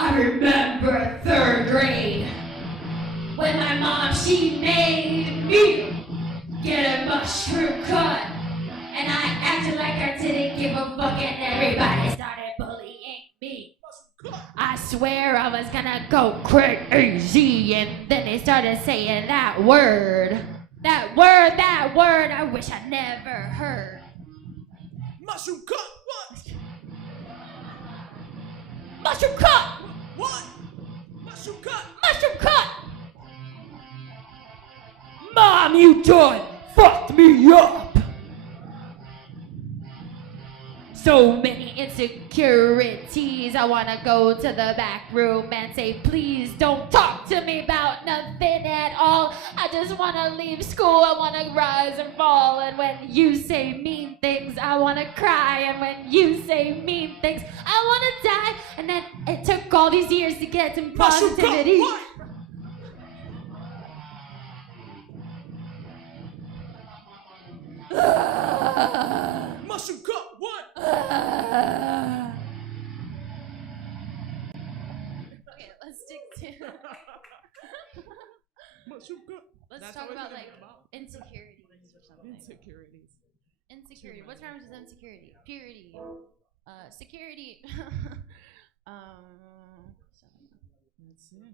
I remember third grade when my mom, she made me get a mushroom cut. And I acted like I didn't give a fuck and everybody started bullying me. I swear I was gonna go crazy and then they started saying that word. That word I wish I never heard. Mushroom cut, what? Mushroom cut! What? Mushroom cut! Mushroom cut! Mom, you done fucked me up! So many insecurities. I wanna go to the back room and say, please don't talk to me about nothing at all. I just wanna leave school, I wanna rise and fall. And when you say mean things, I wanna cry. And when you say mean things, I wanna die. And then it took all these years to get some positivity. Mushroom cut, what? Okay, let's stick to. Mushroom cut. Let's talk about like insecurities or something. Insecurity. What rhymes with insecurity? Purity. Security. That's it.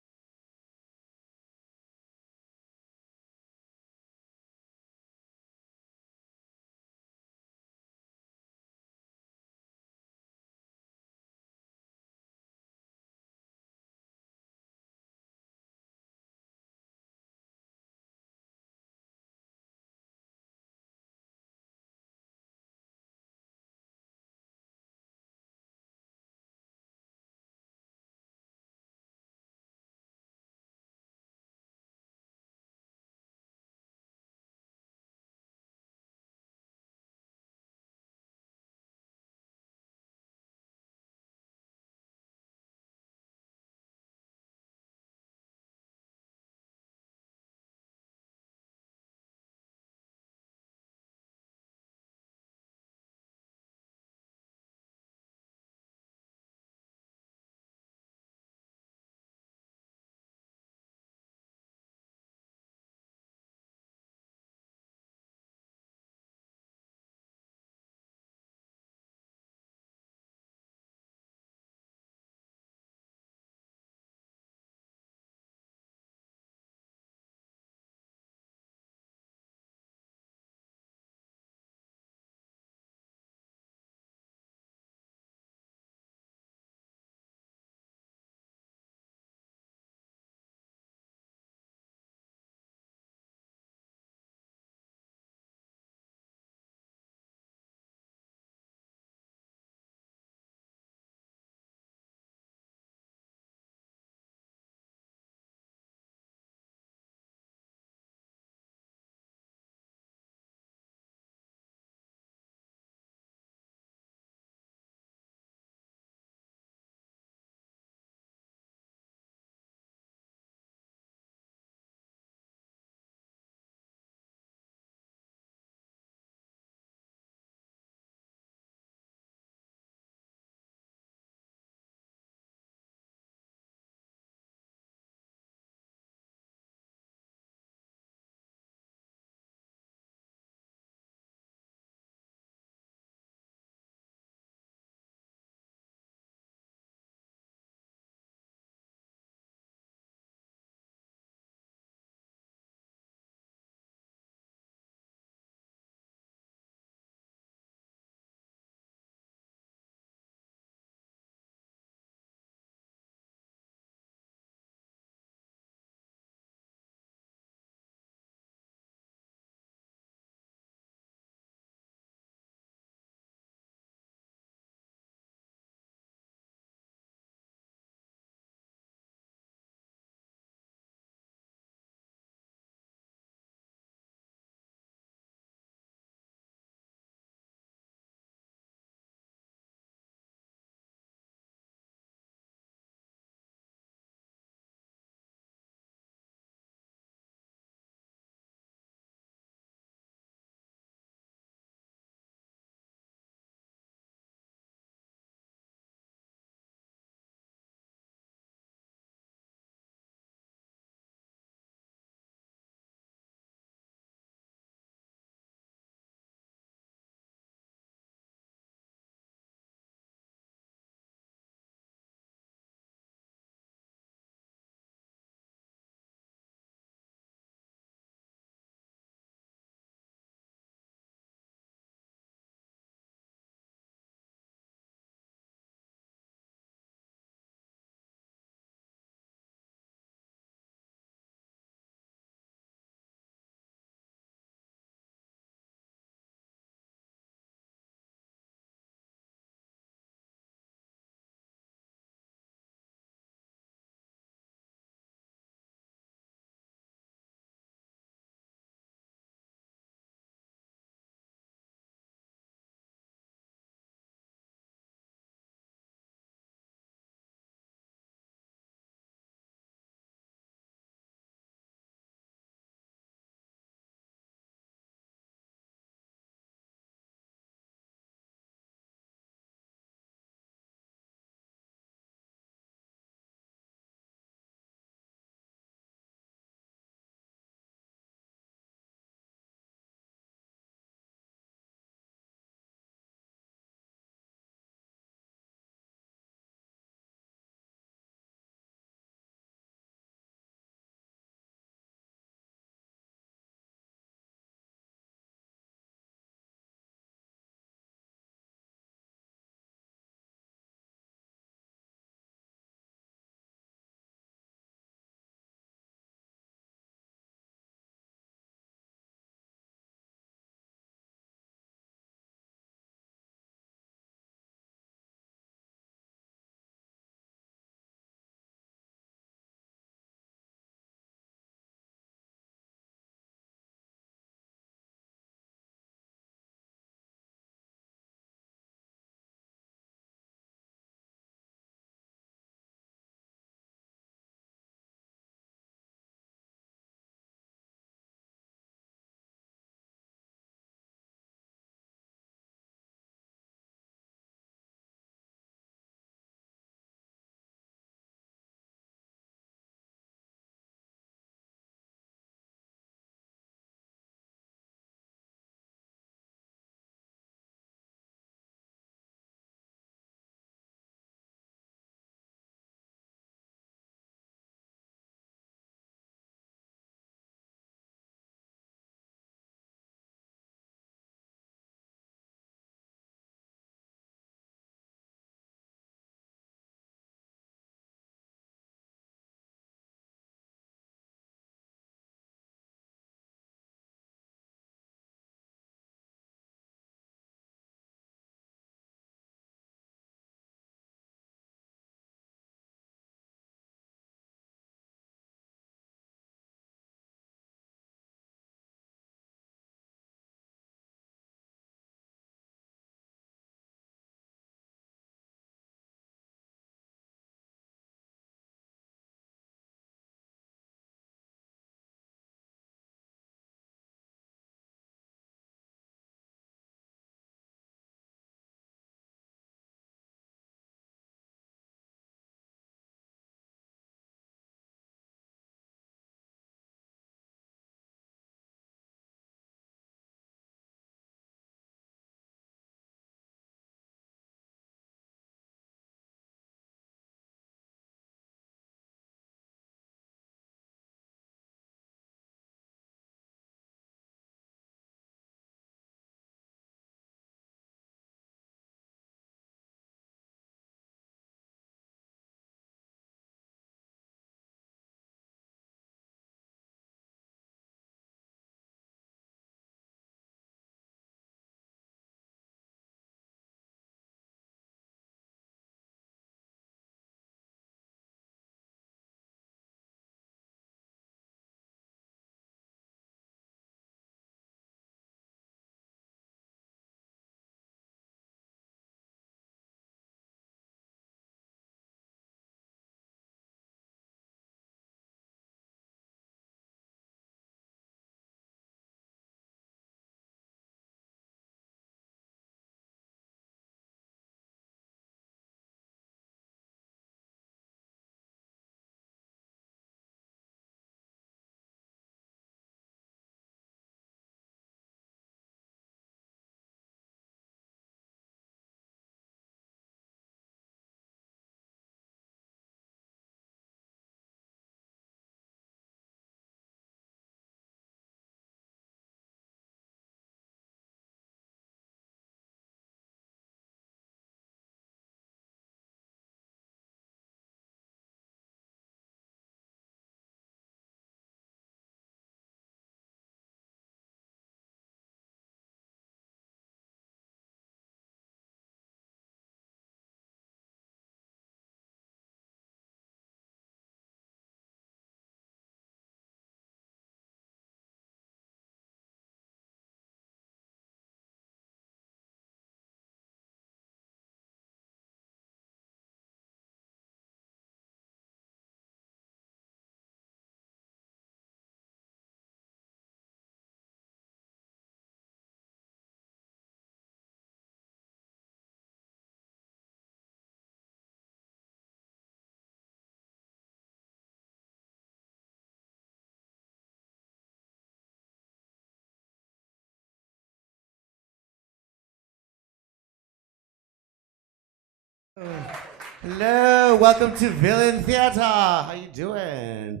Hello, welcome to Villain Theater. How you doing?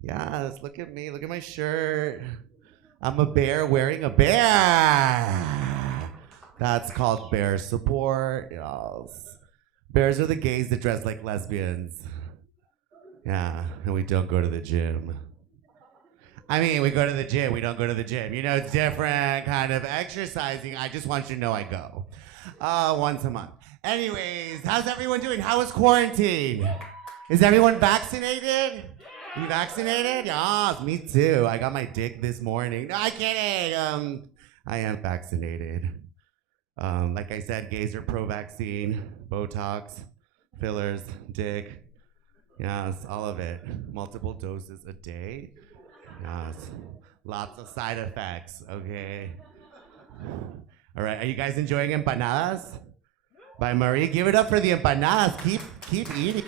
Yes, look at me. Look at my shirt. I'm a bear wearing a bear. That's called bear support. Yes. Bears are the gays that dress like lesbians. Yeah, and we don't go to the gym. I mean, we go to the gym. We don't go to the gym. You know, it's different kind of exercising. I just want you to know I go once a month. Anyways, how's everyone doing? How was quarantine? Is everyone vaccinated? You vaccinated? Yes, me too. I got my dick this morning. No, I'm kidding. I am vaccinated. Like I said, gays are pro-vaccine, Botox, fillers, dick. Yes, all of it. Multiple doses a day. Yes. Lots of side effects, okay? All right, are you guys enjoying empanadas? By Marie, give it up for the empanadas. Keep eating.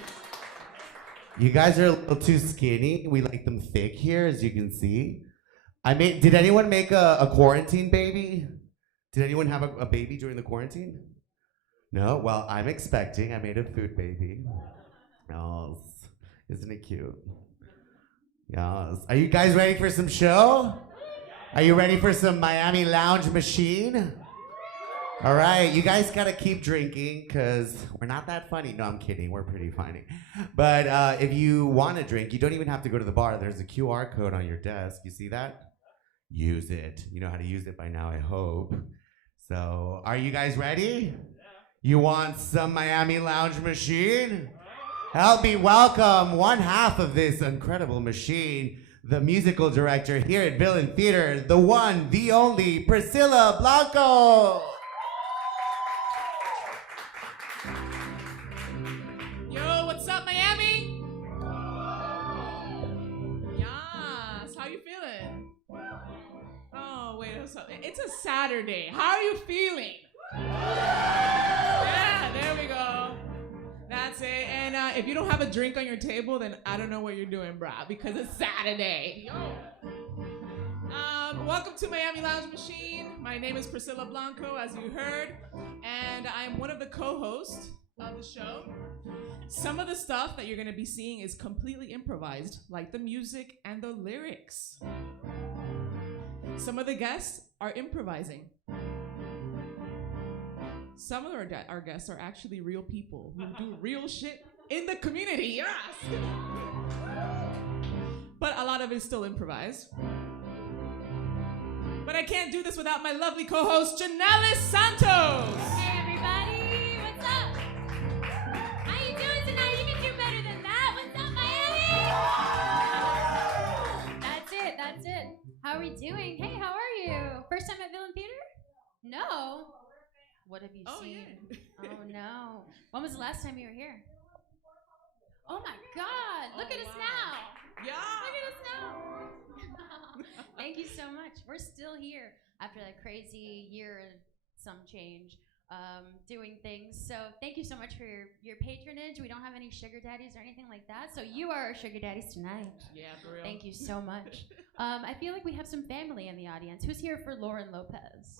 You guys are a little too skinny. We like them thick here, as you can see. Did anyone make a quarantine baby? Did anyone have a baby during the quarantine? No? Well, I'm expecting. I made a food baby. Oh, isn't it cute? Yes. Are you guys ready for some show? Are you ready for some Miami Lounge Machine? All right, you guys gotta keep drinking because we're not that funny. No, I'm kidding. We're pretty funny. But if you want to drink, you don't even have to go to the bar. There's a QR code on your desk. You see that? Use it. You know how to use it by now, I hope. So, are you guys ready? You want some Miami Lounge Machine? Help me welcome one half of this incredible machine, the musical director here at Villain Theater, the one, the only, Priscilla Blanco. Yo, what's up, Miami? Yes, how you feeling? Oh, wait, it's a Saturday. How are you feeling? Yeah, there we go. That's it. And if you don't have a drink on your table, then I don't know what you're doing, brah, because it's Saturday. Welcome to Miami Lounge Machine. My name is Priscilla Blanco, as you heard, and I'm one of the co-hosts of the show. Some of the stuff that you're going to be seeing is completely improvised, like the music and the lyrics. Some of the guests are improvising. Some of our guests are actually real people who do real shit in the community, yes! But a lot of it is still improvised. But I can't do this without my lovely co-host, Jannelys Santos! Hey everybody, what's up? How you doing tonight? You can do better than that. What's up, Miami? That's it. How are we doing? Hey, how are you? First time at Villain Theater? No. What have you seen? Yeah. Oh no. When was the last time you were here? Oh my God. Look at us now. Yeah. Look at us now. Thank you so much. We're still here after that crazy year and some change, doing things. So thank you so much for your patronage. We don't have any sugar daddies or anything like that. So you are our sugar daddies tonight. Yeah, for real. Thank you so much. I feel like we have some family in the audience. Who's here for Lauren Lopez?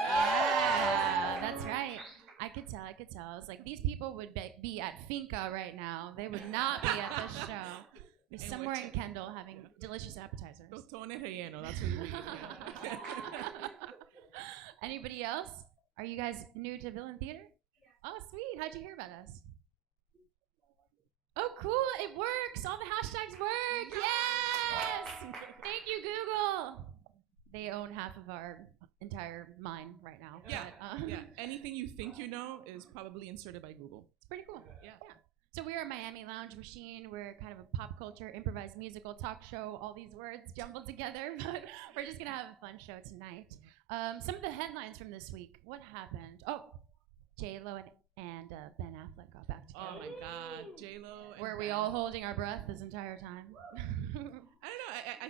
Yeah, that's right. I could tell. I was like, these people would be at Finca right now. They would not be at this show. Be somewhere in Kendall having delicious appetizers. Tostone relleno, that's what you mean. Yeah. Anybody else? Are you guys new to Villain Theater? Oh, sweet. How'd you hear about us? Oh, cool. It works. All the hashtags work. Yes. Thank you, Google. They own half of our entire mind right now. Yeah. But, Yeah. Anything you think you know is probably inserted by Google. It's pretty cool. Yeah. So we're a Miami Lounge Machine. We're kind of a pop culture, improvised musical talk show, all these words jumbled together, but we're just going to have a fun show tonight. Some of the headlines from this week. What happened? Oh, J-Lo and Ben Affleck got back together. Oh my God, J-Lo. Were we all holding our breath this entire time? I don't know. I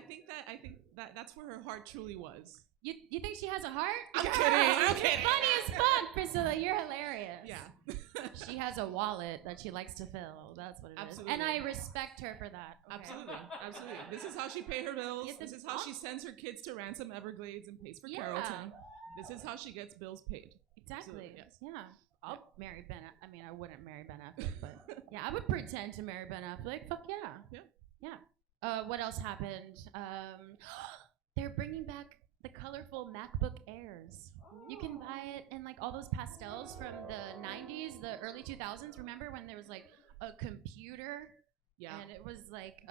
think that's where her heart truly was. You think she has a heart? I'm kidding. Funny as fuck, Priscilla. You're hilarious. Yeah. She has a wallet that she likes to fill. That's what it Absolutely. is. And I respect her for that. Okay? Absolutely. This is how she pays her bills. Yes, this is how she sends her kids to Ransom Everglades and pays for Carrollton. This is how she gets bills paid. Exactly. Yes. Yeah. I'll marry Ben. I mean, I wouldn't marry Ben Affleck, but yeah, I would pretend to marry Ben Affleck. Fuck yeah. Yeah. What else happened? They're bringing back the colorful MacBook Airs. You can buy it in like all those pastels from the 90s, the early 2000s. Remember when there was like a computer? Yeah. And it was like,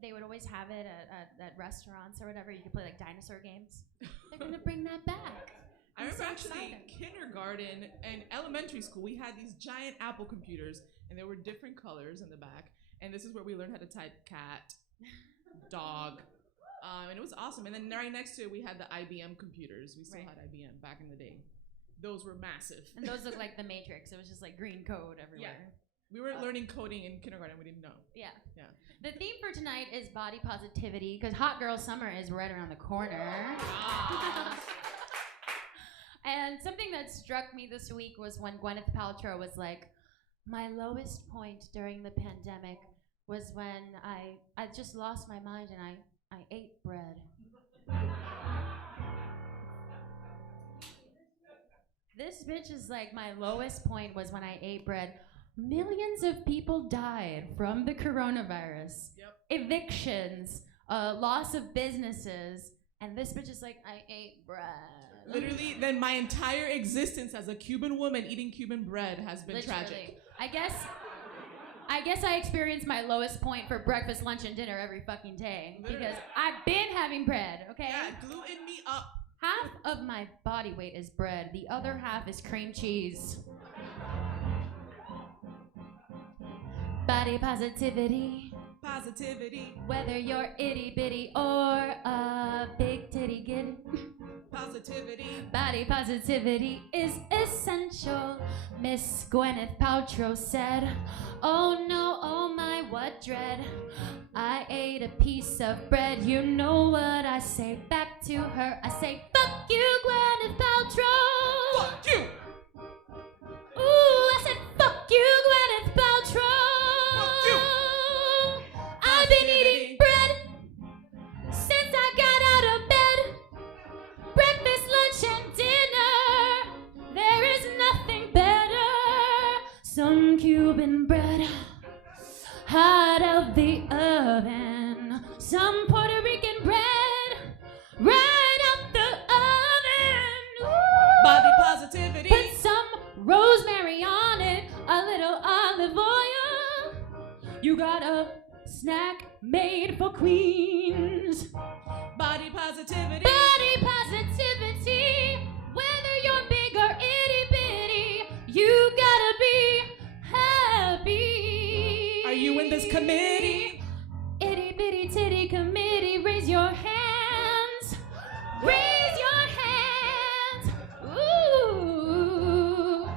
they would always have it at restaurants or whatever. You could play like dinosaur games. They're going to bring that back. I remember actually kindergarten and elementary school, we had these giant Apple computers, and there were different colors in the back. And this is where we learned how to type cat, dog, and it was awesome. And then right next to it, we had the IBM computers. We still had IBM back in the day. Those were massive. And those looked like the Matrix. It was just like green code everywhere. Yeah. We were learning coding in kindergarten. We didn't know. Yeah. Yeah. The theme for tonight is body positivity because Hot Girl Summer is right around the corner. And something that struck me this week was when Gwyneth Paltrow was like, my lowest point during the pandemic was when I just lost my mind and I ate bread. This bitch is like, my lowest point was when I ate bread. Millions of people died from the coronavirus. Yep. Evictions, loss of businesses, and this bitch is like, I ate bread. Literally, then my entire existence as a Cuban woman eating Cuban bread has been tragic. I guess I experience my lowest point for breakfast, lunch, and dinner every fucking day. Literally. Because I've been having bread, okay? Yeah, gluten me up. Half of my body weight is bread. The other half is cream cheese. Body positivity. Positivity. Whether you're itty bitty or a big titty giddy. Positivity. Body positivity is essential. Miss Gwyneth Paltrow said, oh no, oh my, what dread. I ate a piece of bread. You know what I say back to her? I say, fuck you, Gwyneth Paltrow. Fuck you. Ooh, I said, fuck you, Gwyneth Paltrow. Fuck you. I've been eating bread since I got out of bed. Breakfast, lunch, and dinner. There is nothing better. Some Cuban bread, hot out the oven. Some Puerto Rican bread, right out the oven. Ooh. Body positivity. Put some rosemary on it, a little olive oil. You got a snack made for queens. Body positivity. Body positivity. Whether you're big or itty bitty, you gotta be happy. Are you in this committee? Itty bitty titty committee, raise your hands. Raise your hands. Ooh.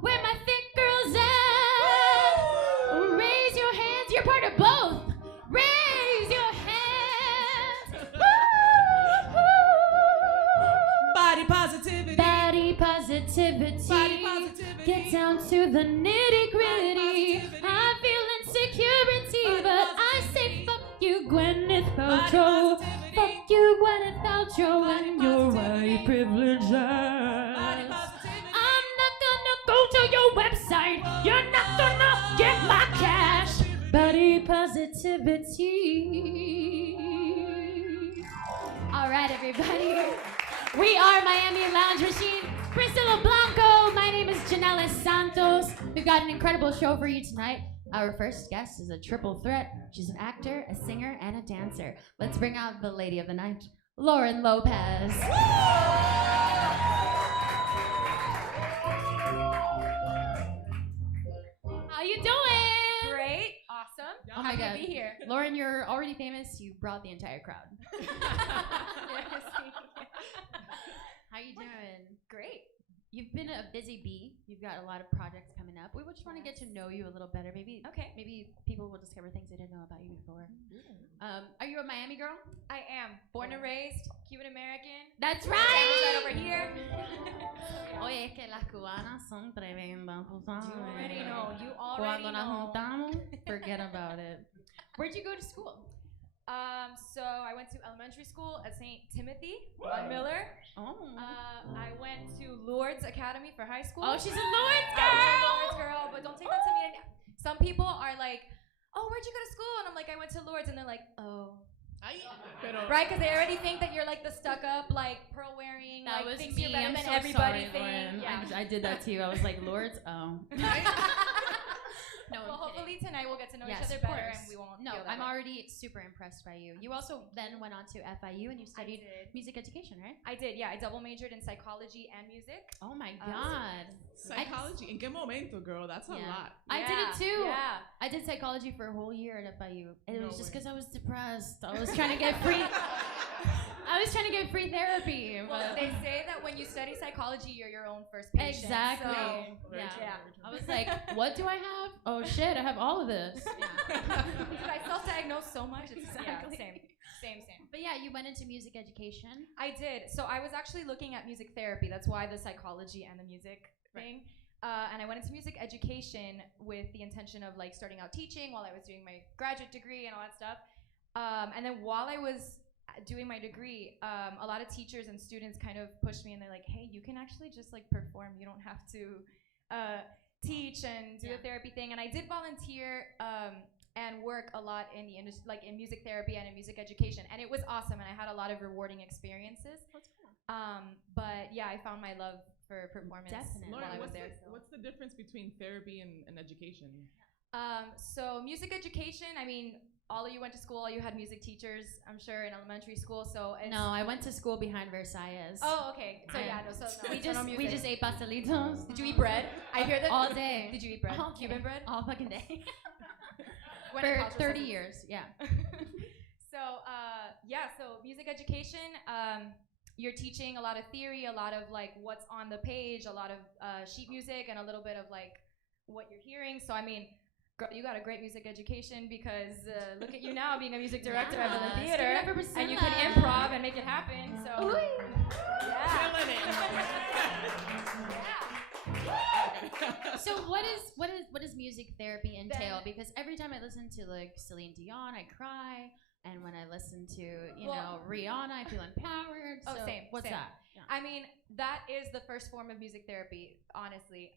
Where my thick girls at? Raise your hands. You're part of both. Raise your hands. Body positivity. Body positivity. Body positivity. Get down to the nitty gritty. I feel insecurity, but I say fuck you, Gwyneth Paltrow. Fuck you, Gwyneth Paltrow, and your white privilege ass. I'm not gonna go to your website. You're not gonna get my cash. Body positivity. All right, everybody. We are Miami Lounge Machine. Priscilla Blanco. My name is Jannelys Santos. We've got an incredible show for you tonight. Our first guest is a triple threat. She's an actor, a singer, and a dancer. Let's bring out the lady of the night, Lauren Lopez. How you doing? Great, awesome. Oh my Happy God. to be here. Lauren, you're already famous. You brought the entire crowd. How you doing? Great. You've been a busy bee. You've got a lot of projects coming up. We just want to get to know you a little better. Maybe people will discover things they didn't know about you before. Are you a Miami girl? I am born and raised Cuban American. That's Family's right. right over here. Oye, es que las cubanas son tremendas. You already know. You already Cuando nos know. juntamos, forget about it. Where'd you go to school? So I went to elementary school at St. Timothy on Miller. Oh. I went to Lourdes Lourdes Academy for high school. Oh, she's a Lourdes I was a girl. Lourdes girl, but don't take that to me. Some people are like, oh, where'd you go to school? And I'm like, I went to Lourdes. And they're like, oh. Right? Because they already think that you're like the stuck up, like pearl wearing, That like was thinks me. you're better I'm than so everybody sorry, thing. Lauren. Yeah. I did that to you. I was like, Lourdes, oh. No, Well, hopefully tonight we'll get to know Yes, each other of better course. and we won't. No, feel that I'm way. already super impressed by you. You also then went on to FIU and you studied did. music education, right? I did, yeah. I double majored in psychology and music. Oh my Uh, God. Psychology. In qué momento, girl? That's a Yeah. lot. I did it too. Yeah. I did psychology for a whole year at FIU. And it No was just way. because I was depressed. I was trying to get free. I was trying to get free therapy. Well, But they say that when you study psychology, you're your own first patient. exactly. So, Very Yeah. true, Yeah. very true. I was like, what do I have? Oh shit, I have all of this. Dude, I self-diagnosed so much. It's Exactly. yeah, same. But yeah, you went into music education. I did. So I was actually looking at music therapy. That's why the psychology and the music thing. And I went into music education with the intention of like starting out teaching while I was doing my graduate degree and all that stuff. And then while I was doing my degree, a lot of teachers and students kind of pushed me and they're like, hey, you can actually just like perform. You don't have to teach and do the therapy thing. And I did volunteer and work a lot in the industry, like in music therapy and in music education. And it was awesome. And I had a lot of rewarding experiences. That's cool. But yeah, I found my love for performance Definitely. while Lauren, I was what's, there. what's the difference between therapy and education? So music education, I mean, all of you went to school, all you had music teachers, I'm sure, in elementary school. So it's No, I went to school behind Versailles. Oh, okay. So yeah, no. So no, we so no just music. ate pastelitos. Did you eat bread? I hear that all day. Did you eat bread? All day. Cuban bread? All fucking day. Went to For cultural 30 studies. years, yeah. So yeah, so music education, you're teaching a lot of theory, a lot of like what's on the page, a lot of sheet music, and a little bit of like what you're hearing. So I mean, you got a great music education because look at you now being a music director at Villain Yes, give it Theater, up for Priscilla. and you can improv and make it happen. So Ooh. yeah. Killing it. So what does music therapy entail? Because every time I listen to like Celine Dion, I cry, and when I listen to Rihanna, I feel empowered. Oh, so same. What's same. that? Yeah. I mean, that is the first form of music therapy. Honestly,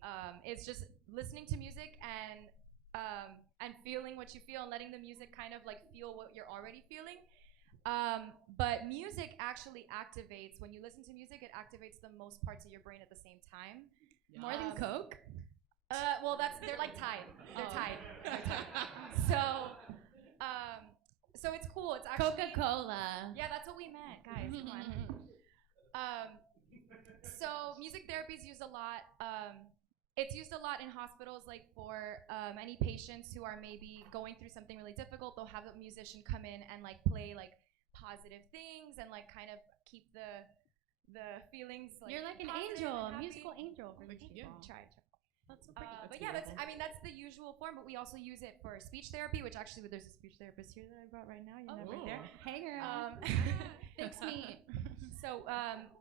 it's just listening to music and feeling what you feel and letting the music kind of like feel what you're already feeling. But music actually activates, when you listen to music, it activates the most parts of your brain at the same time. More than Coke? Well, they're like tied. They're Oh. tied. They're tied. So it's cool. It's actually Coca-Cola. Yeah, that's what we meant, guys. Come on. So music therapy is used a lot. It's used a lot in hospitals, like for any patients who are maybe going through something really difficult. They'll have a musician come in and like play like positive things and like kind of keep the feelings. Like, You're like an positive angel, and a happy. musical angel for the Like, people. yeah. Try. That's so pretty. But yeah, that's the usual form. But we also use it for speech therapy, which actually there's a speech therapist here that I brought right now. You know, right there. Hey girl. Fix me. So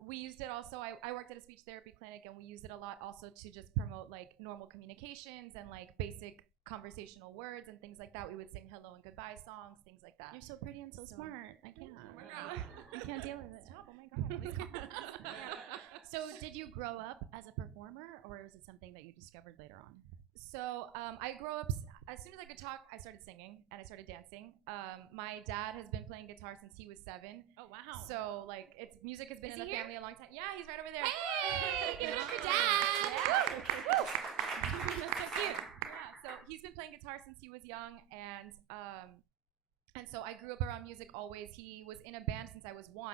we used it also. I worked at a speech therapy clinic, and we used it a lot also to just promote like normal communications and like basic conversational words and things like that. We would sing hello and goodbye songs, things like that. You're so pretty and so smart. I can't. Oh my God. I can't deal with it. Stop! Oh my god! Please calm down. So did you grow up as a performer, or was it something that you discovered later on? So I grew up, as soon as I could talk, I started singing and I started dancing. My dad has been playing guitar since he was 7. Oh, wow. So like music has been Is in the he here? family a long time. Yeah, he's right over there. Hey, give it up for Dad. That's so cute. Yeah, so he's been playing guitar since he was young, and so I grew up around music always. He was in a band since I was 1.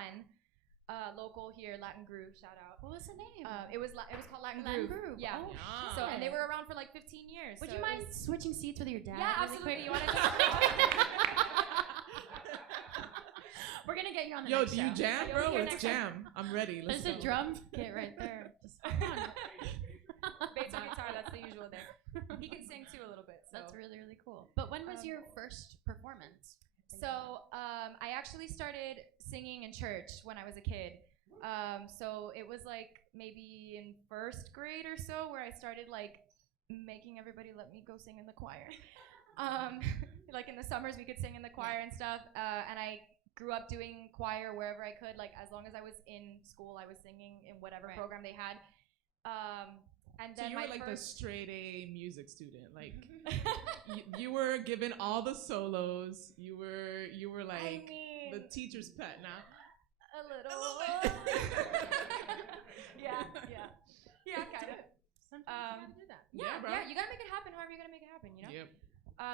Local here, Latin Groove, shout out. What was the name? It was called Latin Latin Groove. Groove. Yeah. Oh, Yeah. So and they shit. were around for like 15 years. Would so you it mind was- switching seats with your dad? Yeah, really absolutely. quick? You want to just? We're gonna get you on the Yo, next do you show. jam, You'll be bro? here Let's next time. jam. I'm ready. Let's There's a go. drum kit right there. Just hop on. Bass and guitar, that's the usual there. He can sing too a little bit. So. That's really, really cool. But when was your first performance? So I actually started singing in church when I was a kid. So it was like maybe in first grade or so where I started like making everybody let me go sing in the choir. Like in the summers we could sing in the choir and stuff. And I grew up doing choir wherever I could. Like as long as I was in school, I was singing in whatever Right. program they had. And So then you were my like the first straight A music student. Like you were given all the solos. You were like the teacher's pet now. a little. yeah, kind of. Sometimes you gotta do that. Yeah, bro. You gotta make it happen. However, you gotta make it happen. You know. Yep.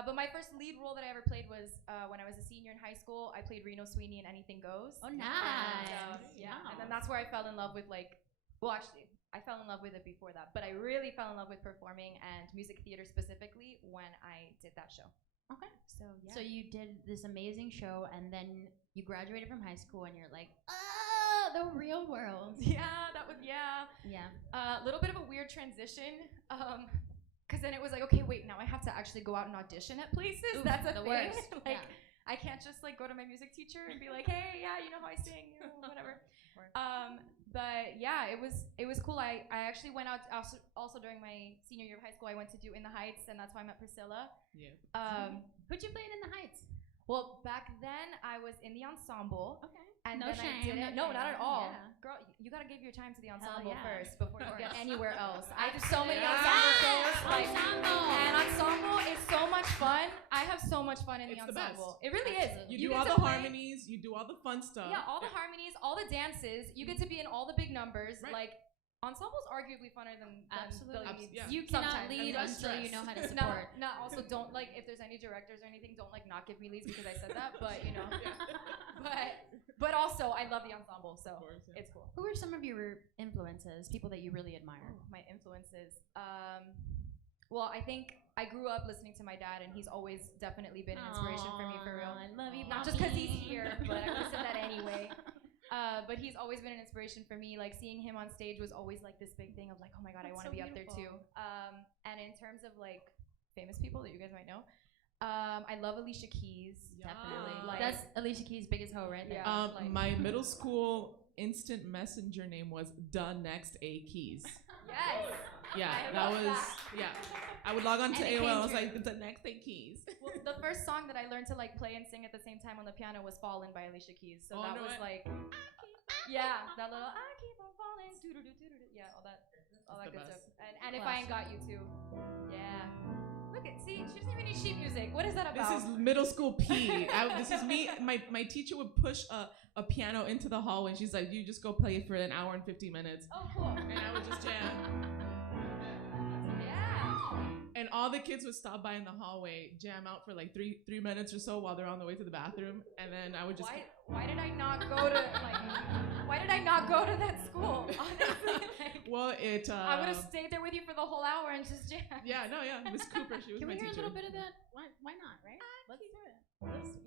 But my first lead role that I ever played was when I was a senior in high school. I played Reno Sweeney in Anything Goes. Oh, nice. And then that's where I fell in love with actually, I fell in love with it before that, but I really fell in love with performing and music theater specifically when I did that show. Okay. So yeah. So you did this amazing show, and then you graduated from high school, and you're like, the real world. Yeah, that was Yeah. a little bit of a weird transition. Because then it was like, okay, wait, now I have to actually go out and audition at places. Oof, That's a the thing. worst. Like, Yeah. I can't just like go to my music teacher and be like, hey, yeah, you know how I sing, whatever. But yeah, it was cool. I actually went out also during my senior year of high school. I went to do In the Heights, and that's why I met Priscilla. Yeah. Who'd you play in the Heights? Well, back then I was in the ensemble. Okay. And No then shame, I did it. no No, not shame. at all. Yeah. Girl, you gotta give your time to the ensemble yeah. first before you Of get course. anywhere else. I did so many Yes, ensemble shows. ensemble. And ensemble is so much fun. I have so much fun in It's the the ensemble. best. It really Absolutely. is. You do get all to the play- harmonies. You do all the fun stuff. Yeah, all the harmonies, all the dances. You get to be in all the big numbers. Right. Like, ensemble's arguably funner than Absolutely. the leads. Yeah. You cannot Sometimes. lead Less until you stress. know how to support. Also don't like if there's any directors or anything, don't like not give me leads because I said that. But you know, Yeah. but also I love the ensemble, so Of course, yeah. it's cool. Who are some of your influences? People that you really admire? My influences. Well, I think I grew up listening to my dad, and he's always definitely been an inspiration for me, for real. I love you, Not just because he's Bobby. here, but I listen to that anyway. But he's always been an inspiration for me. Like, seeing him on stage was always like this big thing of like, oh my god, I That's want to so be up there too. beautiful. And in terms of like famous people that you guys might know, I love Alicia Keys. Definitely. Like- That's Alicia Keys' biggest hoe right there. Yeah. like- My middle school instant messenger name was the next A Keys. Yes. Yeah, I that love was that. I would log on to And it AOL. I came was true. like, the next A Keys. Well, the first song that I learned to like play and sing at the same time on the piano was "Fallen" by Alicia Keys. So Oh, that no was way. like, yeah, that little "I keep on falling," yeah, all that the good best. stuff. And If I Ain't Got You Too, yeah. Look at see, she doesn't even need sheet music. What is that about? This is middle school P. This is me. My teacher would push a piano into the hallway, and she's like, "You just go play it for an hour and 50 minutes." Oh, cool. And I would just jam. Yeah. And all the kids would stop by in the hallway, jam out for like three minutes or so while they're on the way to the bathroom, and then I would just. Why did I not go to why did I not go to that school? Honestly, like, Well, it. I would have stayed there with you for the whole hour and just jammed. Yeah, no, yeah. Miss Cooper, she was Can my we hear teacher. a little bit of that? Why not, right? Let's do it.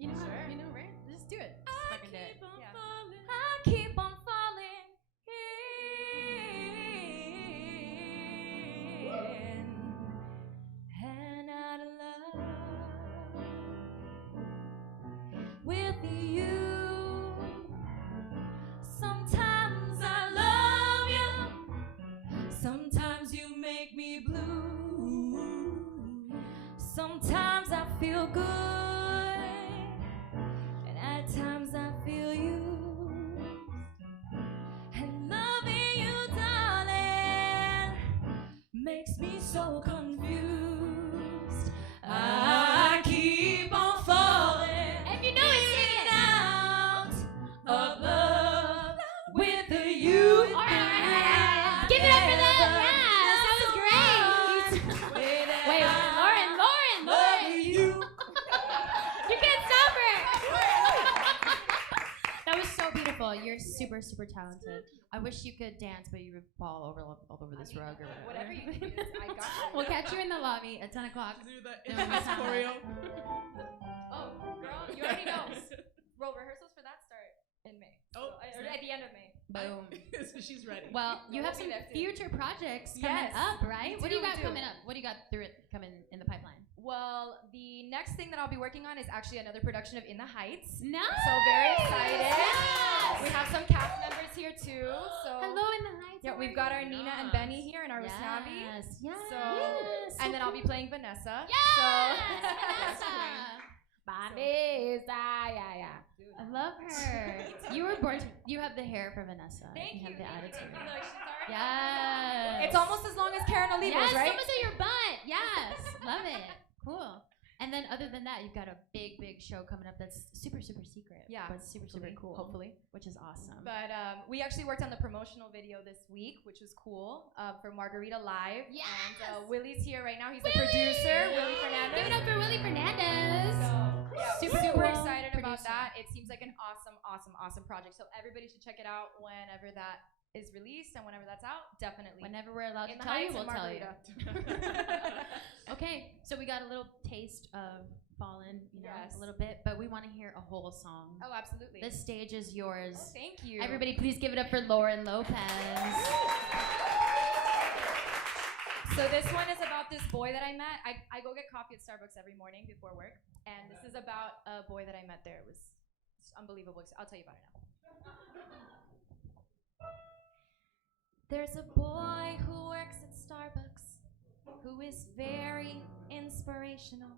You know, Sure. you know, right? Just do it. Just fucking do it. Yeah. I keep on falling in and out of love with you. Sometimes I love you, sometimes you make me blue. Sometimes I feel good, and at times I feel used. And loving you, darling, makes me so confused. I keep on falling. If you know it, sing it out of love with you. All right. Give it up for them. Yes, that was great. Wait, Lauren. You can't stop her. That was so beautiful. You're super, super talented. I wish you could dance, but you would fall all over this rug or whatever. Whatever you can do, I got you. We'll catch you in the lobby at 10 o'clock. Do the No, infamous no. choreo. Oh, girl, you already know. Well, rehearsals for that start in May. Oh, or at the end of May. Boom. So she's ready. Well, you Yeah, have we'll some be there too. future projects coming Yes. up, right? We What do you do, got we do. coming up? What do you got coming in the pipeline? Well, the next thing that I'll be working on is actually another production of In the Heights. No. So very excited. Yes. We have some cast members here too. So Hello in the Heights. yeah, how we've are got you? our Nina and Yes. Benny here and our Rusnavi. Yes. Yes. So yes. and then I'll be playing Vanessa. Yes. So Vanessa. yeah. I love her. You were born. You have the hair for Vanessa. Thank you. have the thank you, attitude. thank you. Look, she's already Yes. It's almost as long as Karen Olivo's, Yes, right? someone say your butt. Yes, love it. Cool. And then other than that, you've got a big show coming up that's super secret. Yeah, but super cool. Hopefully. Which is awesome. But we actually worked on the promotional video this week, which was cool, for Margarita Live. Yes! And Willie's here right now. He's the producer, Willie Fernandez. Give it up for Willie Fernandez. So, yeah, Super super cool excited about producer. that. It seems like an awesome project. So everybody should check it out whenever that is released and whenever that's out. Definitely. Whenever we're allowed In to the tell you, Heights we'll and tell you. Margarita. Okay, so we got a little taste of Fallen, Yes. a little bit, but we want to hear a whole song. Oh, absolutely. This stage is yours. Oh, thank you. Everybody, please give it up for Lauren Lopez. So this one is about this boy that I met. I go get coffee at Starbucks every morning before work, and this is about a boy that I met there. It's unbelievable. I'll tell you about it now. There's a boy who works at Starbucks who is very inspirational.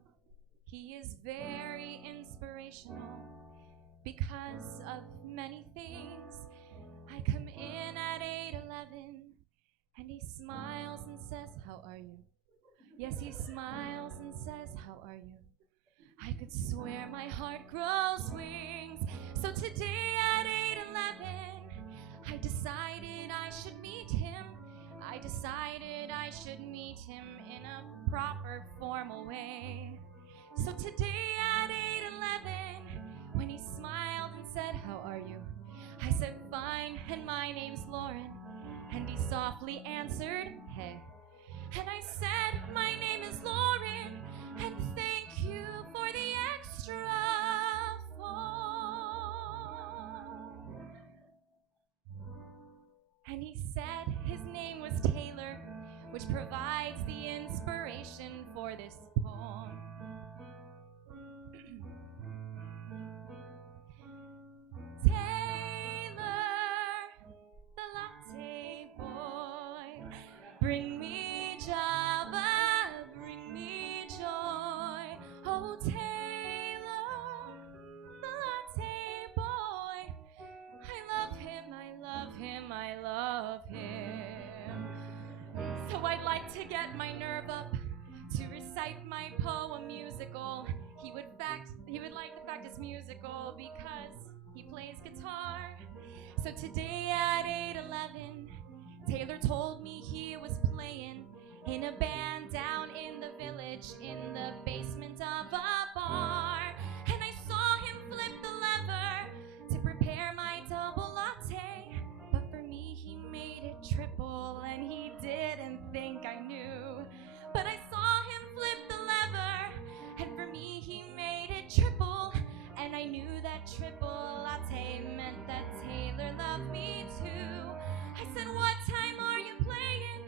He is very inspirational because of many things. I come in at 8:11 and he smiles and says, "How are you?" Yes, he smiles and says, "How are you?" I could swear my heart grows wings. So today at 8:11, I decided I should meet him. I decided I should meet him in a proper, formal way. So today at 8:11, when he smiled and said, "How are you?" I said, "Fine, and my name's Lauren." And he softly answered, "Hey." And I said, "My name is Lauren, and thank you for the extra phone." And he said his name was Taylor, which provides the inspiration for this poem. Taylor, the latte boy, bring me Java, bring me joy. Oh, Taylor, the latte boy, I love him, I love him, I love him. So I'd like to get my nerve up to recite my poem musical. He would like the fact it's musical because he plays guitar. So today at 8:11, Taylor told me he was playing in a band down in the village in the basement of a bar. And I saw him flip the lever to prepare my double latte. But for me, he made it triple and he didn't think I knew. But I saw him flip the lever, and for me, he made it triple. And I knew that triple latte meant that Taylor loved me too. I said, "What time are you playing?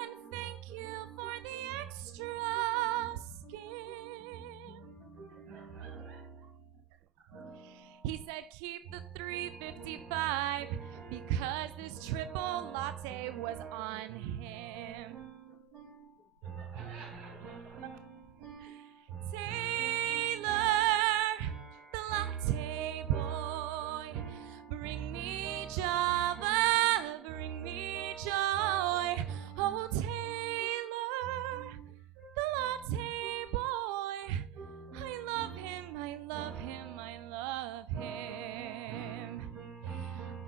And thank you for the extra skin." He said, "Keep the 355 because this triple latte was on him." Taylor, the latte boy, bring me Java, bring me joy. Oh, Taylor, the latte boy, I love him, I love him, I love him.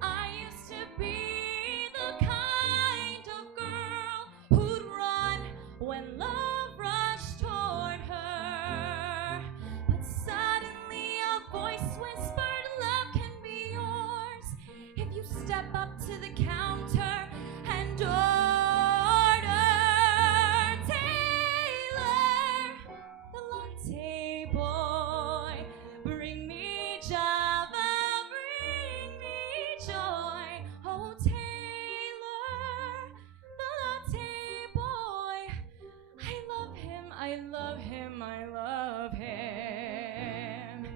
I used to be the kind of girl who'd run when love rushed toward her. But suddenly a voice whispered, "Love can be yours if you step up to the counter and order." Taylor, the latte boy, bring me Java, bring me joy. Oh, Taylor, the latte boy, I love him, I love him, I love him.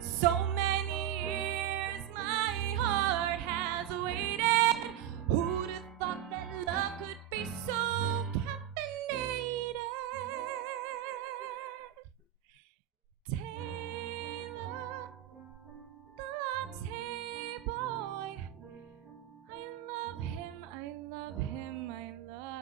So many years my heart has waited. Who'd have thought that love could be so caffeinated? Taylor, the latte boy, I love him, I love him, I love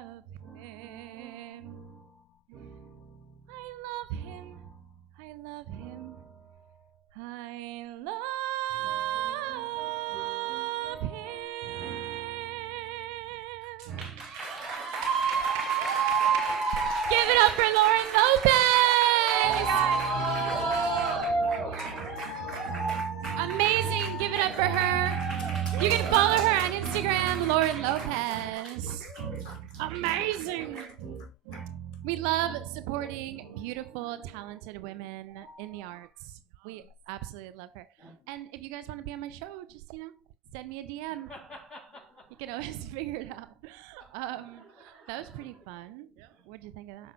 Give it up for Lauren Lopez! Amazing. Give it up for her. You can follow her on Instagram, Lauren Lopez. Amazing. We love supporting beautiful, talented women in the arts. We absolutely love her. And if you guys want to be on my show, just, send me a DM. You can always figure it out. That was pretty fun. Yeah. What'd you think of that?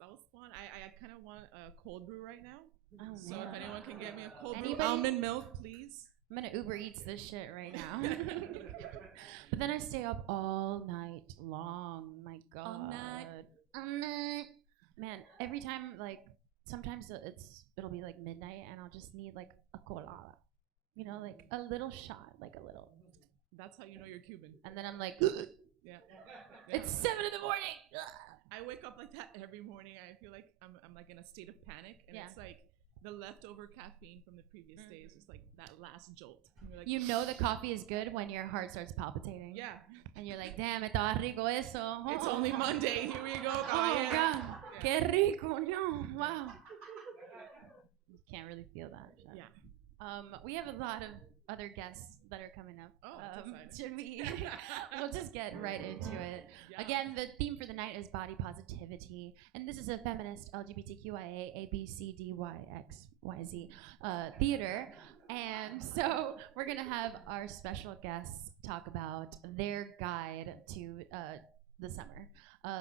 That was fun. I kind of want a cold brew right now. Oh, So man. if anyone can get me a cold brew Anybody? almond milk, please. I'm gonna Uber Eats this shit right now. But then I stay up all night long. My God. All night. All night. Man, every time, sometimes it'll be like midnight and I'll just need like a colada. Like a little shot, like a little. That's how you know you're Cuban. And then I'm like, Yeah. it's 7 in the morning. I wake up like that every morning. I feel like I'm like in a state of panic, and Yeah. it's like the leftover caffeine from the previous day is just like that last jolt. And you're like, You know the coffee is good when your heart starts palpitating. yeah, And you're like, damn, estaba rico eso. it's only Monday. Here we go. Oh, caballero. God. Qué rico. No, wow. You can't really feel that. Shan. Yeah. We have a lot of other guests that are coming up. Oh, that's exciting. Should we? We'll just get right into it. Yeah. Again, the theme for the night is body positivity, and this is a feminist LGBTQIA ABCDYXYZ theater. And so we're gonna have our special guests talk about their guide to the summer.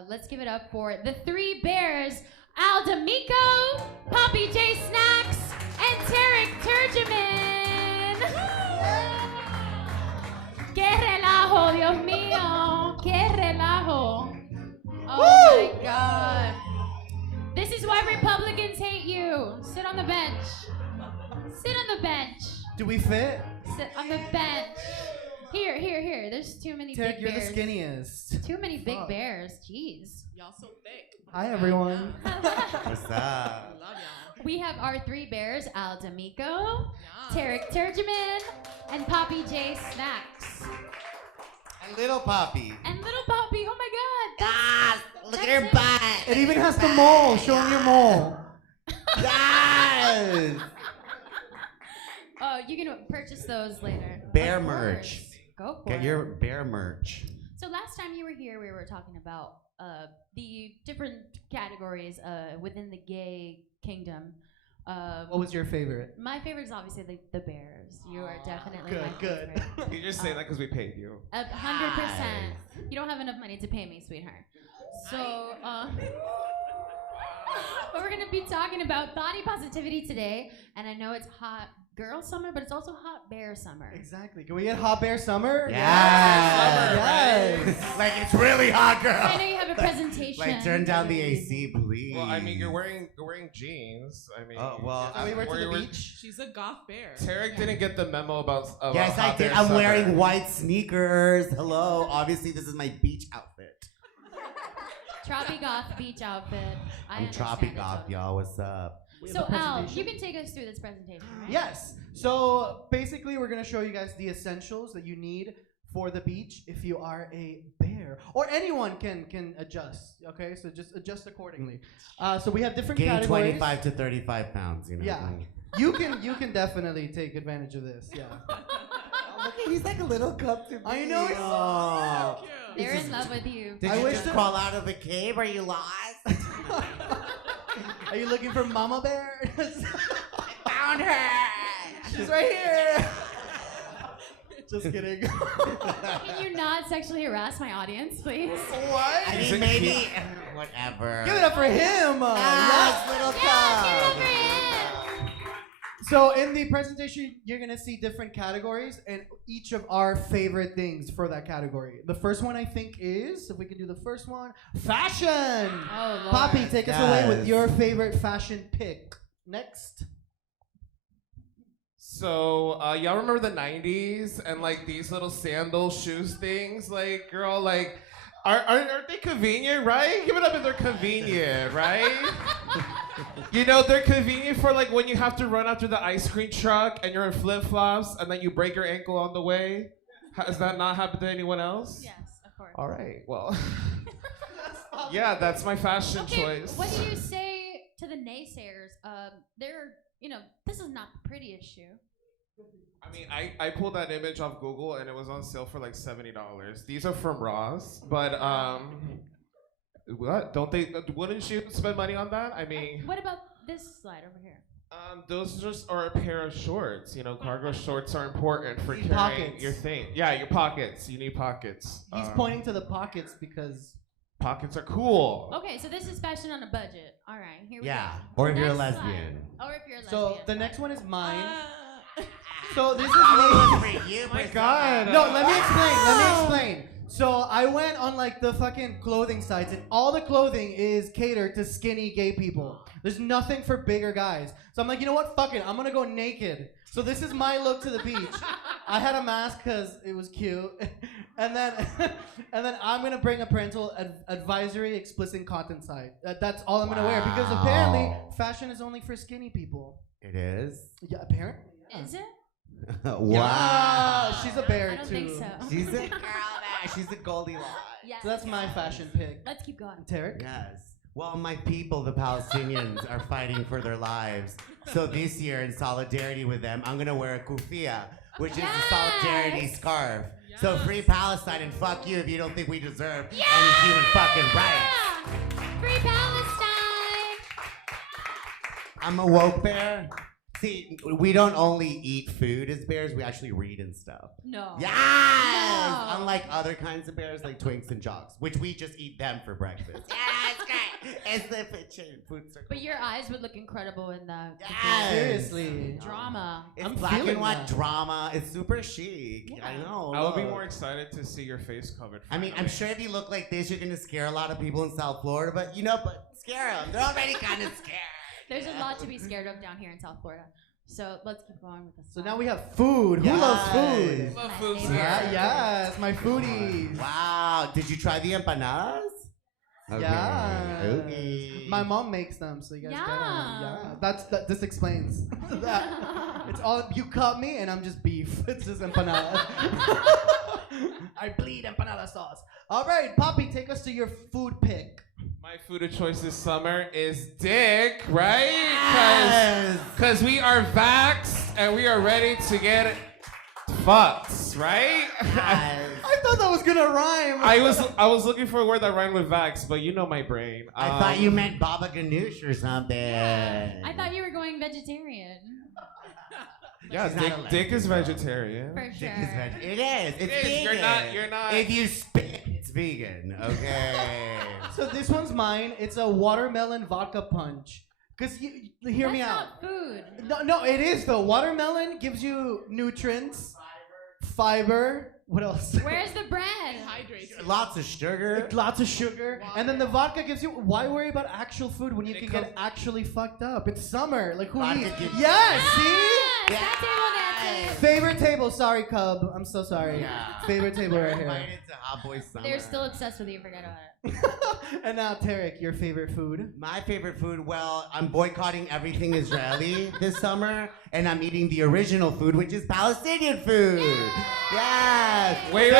Let's give it up for the three bears: Al D'Amico, Poppy J Snacks, and Tarek Turjman. ¡Qué relajo, Dios mío! ¡Qué relajo! Oh my God. This is why Republicans hate you. Sit on the bench. Sit on the bench. Do we fit? Sit on the bench. Here. There's too many Tarek, big you're bears. the skinniest. Too many big Fuck. bears. Jeez. Y'all so thick. Hi, everyone. What's I up? love y'all. We have our three bears: Al D'Amico, Yeah. Tarek Turjman, and Poppy J Snacks. And little Poppy. And little Poppy. Oh my God. Ah, look at her it. butt. It even has the mole. Show them your mole. Yes. Oh, you can purchase those later. Bear Of course. merch. Go for Get it. your bear merch. So last time you were here, we were talking about the different categories within the gay kingdom. What was your favorite? My favorite is obviously the bears. You are definitely Good, my good. favorite. You just say that because we paid you. 100%. You don't have enough money to pay me, sweetheart. So, but we're gonna be talking about body positivity today, and I know it's hot girl summer, but it's also hot bear summer. Exactly. Can we get hot bear summer? Yes. Yes. Like it's really hot, I girl. know you have a presentation. Like turn down the AC, please. Well, I mean, you're wearing jeans. I mean, Oh, well, So we went to the we're- beach. She's a goth bear. Tarek didn't get the memo about Yes, I hot did. bear I'm summer. wearing white sneakers. Hello. Obviously, this is my beach outfit. Troppy goth beach outfit. I I'm understand Troppy it, Goth, totally. y'all. What's up? We have So a Al, presentation. you can take us through this presentation, right? Yes. So basically, we're gonna show you guys the essentials that you need for the beach if you are a bear, or anyone can adjust. Okay, so just adjust accordingly. So we have different Gain categories. 25 to 35 pounds. You know. Yeah. You can definitely take advantage of this. Yeah. Look, he's like a little cup to me. I know, it's Oh. Cute. They're in love with you. Did I you wish just that- crawl out of the cave? Are you lost? Are you looking for Mama Bear? Found her. She's right here. Just kidding. Can you not sexually harass my audience, please? What? I He's mean, a maybe. cute- Whatever. Give it up for him. Yes, little Yeah, give it up cup. for him. So in the presentation, you're gonna see different categories and each of our favorite things for that category. The first one I think is, if we can do the first one, fashion. Oh, Lord. Poppy, take us away with Yes. your favorite fashion pick. Next. So, y'all remember the 90s and like these little sandal shoes things? Like, girl, like, aren't they convenient, right? Give it up if they're convenient, right? You know, they're convenient for like when you have to run after the ice cream truck and you're in flip flops and then you break your ankle on the way. Has that not happened to anyone else? Yes, of course. All right. Well, yeah, that's my fashion Okay, choice. what do you say to the naysayers? They're, this is not the prettiest shoe. I mean, I pulled that image off Google and it was on sale for like $70. These are from Ross, but what? Wouldn't you spend money on that? I mean, What about this slide over here? those just are a pair of shorts. Cargo shorts are important for Need carrying pockets. your thing. Yeah, your pockets. You need pockets. He's pointing to the pockets because Pockets are cool. Okay, so this is fashion on a budget. All right, here we Yeah. go. Or if you're a Next slide. lesbian. Or if you're a lesbian. so the next one is mine. Uh, So this is That me. was for you, my Priscilla. God. No, let me explain. So I went on like the fucking clothing sites, and all the clothing is catered to skinny gay people. There's nothing for bigger guys. So I'm like, you know what? Fuck it. I'm gonna go naked. So this is my look to the beach. I had a mask because it was cute, and then I'm gonna bring a parental advisory explicit content site. That's all I'm gonna wear because apparently Wow. fashion is only for skinny people. It is? Yeah, apparently. Is it? Wow. Yeah, she's a bear I don't too. think so. She's a girl there. She's a Goldilocks. Yes. So that's my fashion pick. Let's keep going. Tarek? Yes. Well, my people, the Palestinians, are fighting for their lives. So this year, in solidarity with them, I'm gonna wear a kufia, which is a solidarity scarf. So free Palestine and fuck you if you don't think we deserve any human fucking rights. Free Palestine! I'm a woke bear. See, we don't only eat food as bears, we actually read and stuff. No. Yes! No. Unlike other kinds of bears like Twinks and Jocks, which we just eat them for breakfast. Yeah, it's great. It's the food circle. But your eyes would look incredible in that. Yes. Seriously. Drama. It's I'm black feeling and white that. drama. It's super chic. Yeah. I know. I would be look. more excited to see your face covered. I mean, I'm sure if you look like this, you're gonna scare a lot of people in South Florida. But scare them. They're already kind of scared. There's a lot to be scared of down here in South Florida. So let's keep going with this. So now we have food. Who loves food? Love My food. favorite. Yeah, yes, my foodies. Wow. Did you try the empanadas? Okay. Yeah. Okay. My mom makes them, so you guys get them. Yeah. Yeah. This explains that. It's all you cut me, and I'm just beef. It's just empanada. I bleed empanada sauce. All right, Poppy, take us to your food pick. My food of choice this summer is dick, right? Yes. Because we are vaxxed and we are ready to get fucked, right? Yes. I thought that was gonna rhyme. I was looking for a word that rhymed with vax, but you know my brain. I thought you meant Baba Ganoush or something. I thought you were going vegetarian. Yeah, She's not dick is allergic, vegetarian. For sure. Dick is It is. It's It is. vegan. You're not. If you spit, it's vegan. Okay. So this one's mine. It's a watermelon vodka punch. Cause hear me out. That's not food. No, it is though. Watermelon gives you nutrients, fiber. What else? Where's the bread? Hydrates. Lots of sugar. Lots of sugar, and then the vodka gives you. Why worry about actual food when you can get actually fucked up? It's summer. Like who Vodka eats? gives- Yes. See. Yes, that table dances. Favorite table. Sorry, Cub. I'm so sorry. Yeah. Favorite table right here. Invited to Hot Boy Summer. They're still obsessed with you. Forget about it. And now, Tarek, your favorite food? My favorite food, well, I'm boycotting everything Israeli this summer, and I'm eating the original food, which is Palestinian food. Yes. Wait.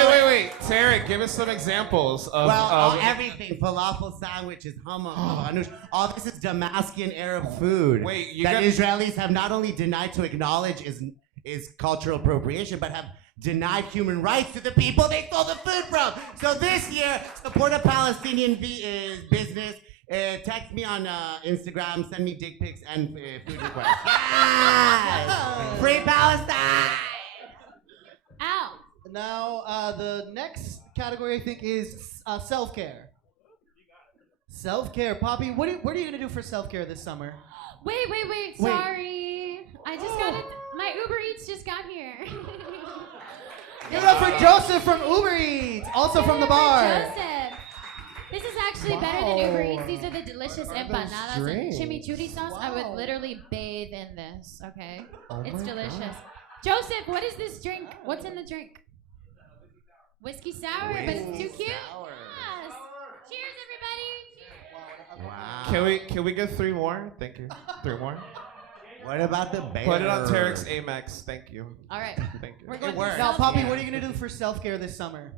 Tarek, give us some examples of. Well, everything, falafel sandwiches, hummus, hanush, all this is Damascus Arab food. Wait, you that got- Israelis have not only denied to acknowledge is cultural appropriation, but have denied human rights to the people they stole the food from. So this year, support a Palestinian business. Text me on Instagram, send me dick pics and food requests. Yes! Free Palestine! Ow. Now, the next category I think is self-care. Self-care, Poppy. What are you gonna do for self-care this summer? Wait. Wait. Sorry. I just got it. My Uber Eats just got here. Give it up for Joseph from Uber Eats, also from the bar. Joseph. This is actually better than Uber Eats. These are the delicious empanadas and drinks? chimichurri sauce. I would Wow. literally bathe in this, okay? It's my delicious. God. Joseph, what is this drink? What's in the drink? Whiskey sour, but it's too cute. sour. Yes. Cheers, everybody. Wow. Can we get 3 more? Thank you. 3 more. What about the bear? Put it on Tarek's Amex. Thank you. All right. Thank you. We're going works. to Now, Poppy, self-care. what are you gonna do for self-care this summer?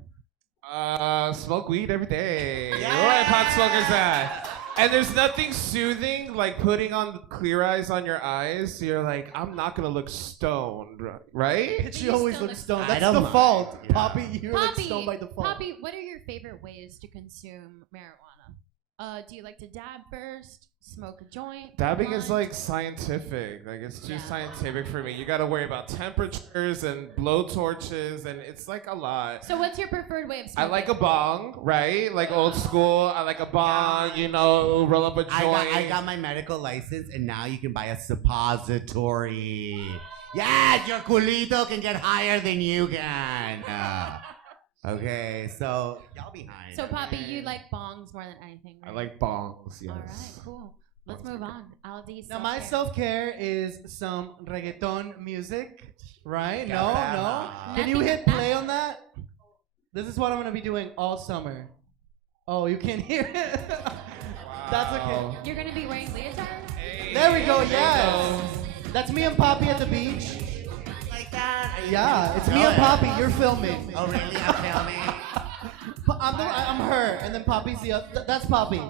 Smoke weed every day. Yeah. Where are my pot smokers at? And there's nothing soothing like putting on clear eyes on your eyes. So you're like, I'm not gonna look stoned, right? She you always still looks look stoned. I That's don't mind. default. Yeah. Poppy, you're like Poppy, stoned by default. Poppy, what are your favorite ways to consume marijuana? Do you like to dab first? Smoke a joint? Dabbing is blunt? like scientific. Like it's too Yeah. scientific for me. You gotta worry about temperatures and blow torches, and it's like a lot. So what's your preferred way of I smoking? like a bong, right? Like old school. I like a bong, you know, roll up a joint. I got my medical license, and now you can buy a suppository. Yes, your culito can get higher than you can. Okay, so y'all behind. So Poppy, okay? you like bongs more than anything, right? I like bongs, yes. All right, cool. Let's move on. Aldi, Now my self-care is some reggaeton music, right? No, Caramba. no. Can you Nothing- hit play on that? This is what I'm gonna be doing all summer. Oh, you can't hear it. That's okay. You're gonna be wearing leotard? There we go. There you Yes. That's me and Poppy at the beach. Like that? Are you Yeah, it's me No, and Poppy. You're filming. Oh, really? I'm filming. I'm her, and then Poppy's the other. That's Poppy.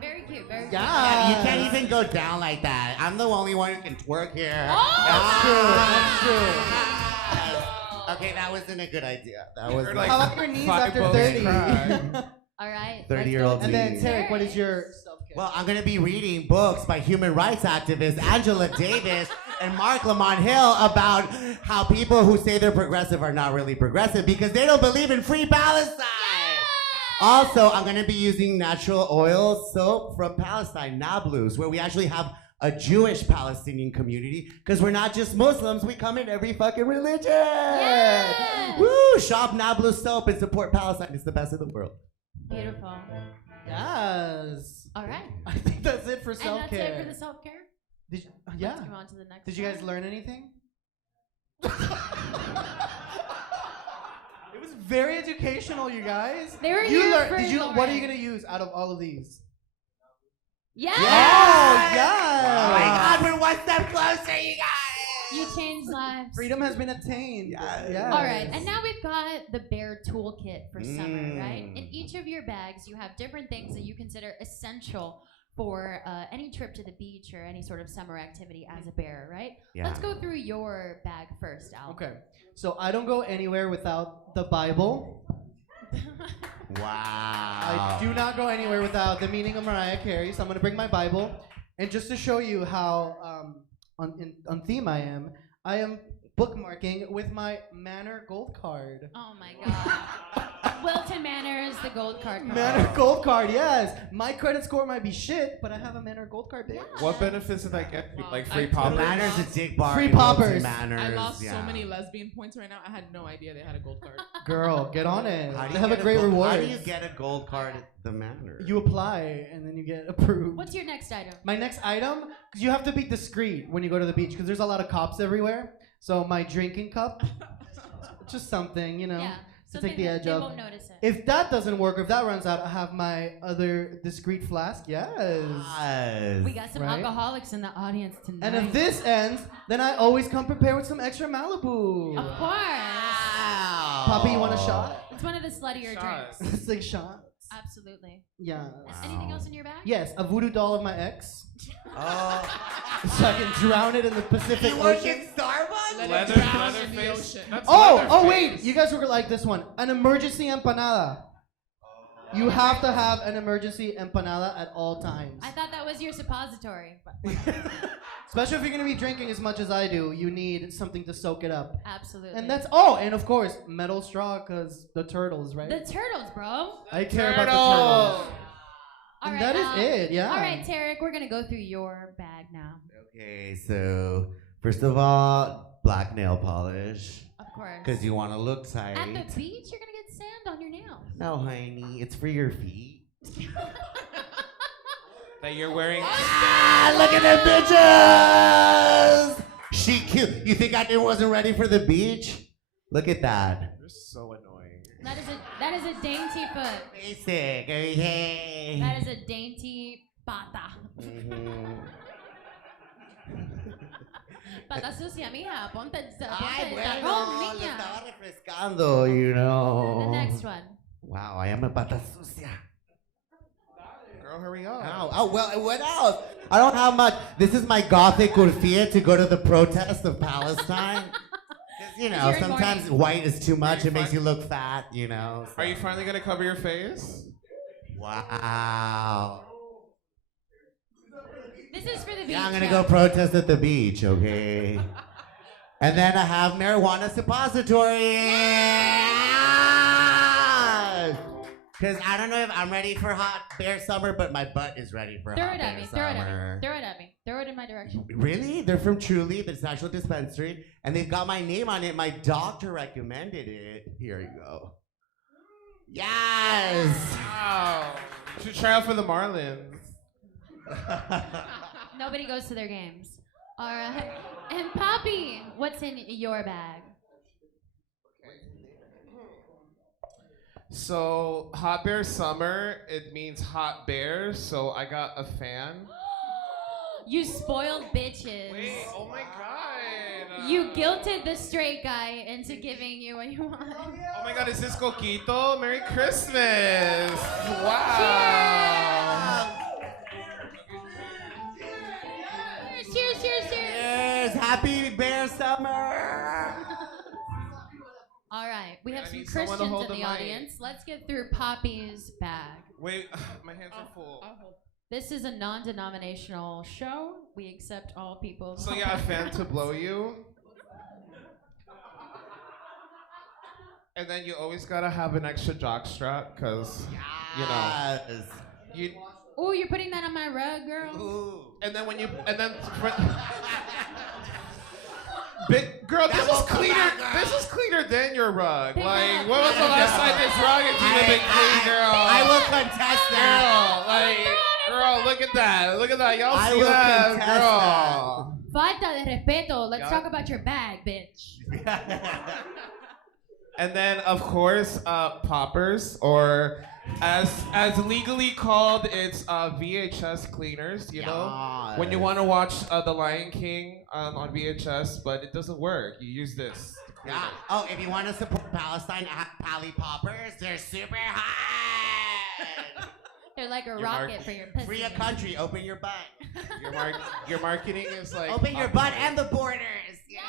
Very cute, very cute. Yeah. You can't even go down like that. I'm the only one who can twerk here. That's true. Okay, that wasn't a good idea. That was You're How about your knees Five after bones 30? crack. All right. 30-year-old And then me. Tarek, what is your self-care? Well, I'm gonna be reading books by human rights activists Angela Davis and Mark Lamont Hill about how people who say they're progressive are not really progressive because they don't believe in free Palestine. Also, I'm gonna be using natural oil soap from Palestine, Nablus, where we actually have a Jewish Palestinian community because we're not just Muslims, we come in every fucking religion. Yes. Woo! Shop Nablus soap and support Palestine. It's the best in the world. Beautiful. Yes. All right. I think that's it for And self-care. that's it for the self-care? Did you, yeah. Let's move on to the next Did you guys one. learn anything? It was very educational, you guys. They were you here learned. for Did you? What are Lauren. you gonna use out of all of these? Yeah. Oh, yes. Oh my God, we're one step closer, you guys. You changed lives. Freedom has been attained. Yes. Yes. All right, and now we've got the Bear Toolkit for summer, right? Mm. In each of your bags, you have different things that you consider essential for any trip to the beach or any sort of summer activity as a bear, right? Yeah. Let's go through your bag first, Al. Okay. So I don't go anywhere without the Bible. Wow. I do not go anywhere without the meaning of Mariah Carey. So I'm gonna bring my Bible, and just to show you how on theme I am bookmarking with my Manor Gold Card. Oh my God. Wilton Manor is the gold card. Manor Gold Card, yes. My credit score might be shit, but I have a Manor Gold Card, bitch. What benefits did I get? Like free I The poppers? totally Manners a dick bar. Free in Wilton poppers. Manors, I lost yeah. so many lesbian points right now. I had no idea they had a gold card. Girl, get on it. How do They you have a get great gold- reward. How do you get a gold card at the Manor? You apply and then you get approved. What's your next item? My next item, because you have to be discreet when you go to the beach, because there's a lot of cops everywhere. So my drinking cup, just something, you know, Yeah. to Something take the that edge they off. won't notice it. If that doesn't work, if that runs out, I have my other discreet flask. Yes. Yes. We got some Right? alcoholics in the audience tonight. And if this ends, then I always come prepared with some extra Malibu. Of course. Wow. Poppy, you want a shot? It's one of the sluttier Shots. drinks. It's like shots. Absolutely. Yeah. Anything else in your bag? Yes, a voodoo doll of my ex, Oh. so I can drown it in the Pacific You work Ocean. in Starbucks? Let Leather- it drown in the Leatherface. ocean. That's Oh, Leatherface. wait! You guys were like this one. An emergency empanada. You have to have an emergency empanada at all times. I thought that was your suppository. But Especially if you're gonna be drinking as much as I do, you need something to soak it up. absolutely. And that's and of course metal straw, cause the turtles, right? the turtles, bro. I care about the Turtles. turtles. All And right, that is Al. it, yeah. All right, Tarek, we're gonna go through your bag now. Okay, so first of all, black nail polish. Of course. Because you want to look tight. At the beach, you're gonna get sand on your nails. No, honey, it's for your feet. That you're wearing. Ah, look at them bitches! She cute. You think I wasn't ready for the beach? Look at that. You're so annoying. That is a dainty foot. Basic, okay. That is a dainty pata. Mhm. Pata sucia, mija. Ponte el Ay, tacón, bueno, le niña. estaba refrescando, you know. The next one. Wow, I am a pata sucia. Girl, hurry up. Ow. Oh, well, what else? I don't have much. This is my gothic kurfia to go to the protest of Palestine. 'Cause, you know, You're in sometimes mourning. white is too much. It makes you look fat, you know. Are you finally gonna cover your face? Wow. This is for the beach. Yeah, I'm gonna go protest at the beach, okay? And then I have marijuana suppository. Because I don't know if I'm ready for hot bear summer, but my butt is ready for Throw hot it at bear me. Throw it at summer. me. Throw it at me. Throw it in my direction. Really? They're from Truly, the actual dispensary, and they've got my name on it. My doctor recommended it. Here you go. Yes. Wow. Should try out for the Marlins. Nobody goes to their games. All right. And Poppy, what's in your bag? So, hot bear summer, it means hot bears, so I got a fan. You spoiled bitches. Wait, oh my god. You guilted the straight guy into giving you what you want. Oh my god, is this Coquito? Merry Christmas! Wow! Cheers, cheers, cheers, cheers. Yes, happy bear summer. All right, we have I some need someone to Christians hold in the the mic. audience. Let's get through Poppy's bag. Wait, my hands are full. This is a non-denominational show. We accept all people. of So all yeah, a fan backgrounds. to blow you. And then you always gotta have an extra jock strap, cause you know Yes. you. Ooh, you're putting that on my rug, girl. Ooh. And then Big girl, this is cleaner. This is cleaner than your rug. Big Like, rug. when was the last time this rug has even been clean, girl? I will contest that. Girl, like, girl, look at that. Look at that. Y'all I see will that, contest girl? Falta de respeto. Let's Yeah. talk about your bag, bitch. And then, of course, poppers, or as legally called, it's VHS cleaners. You know, when you want to watch The Lion King on VHS, but it doesn't work. You use this. to clean Yeah. it. Oh, if you want to support Palestine, Pally Poppers, they're super hot. They're like a Your rocket mark- for your pussy. Free a country, open your butt. Your marketing is like Open your butt and the borders. Yes.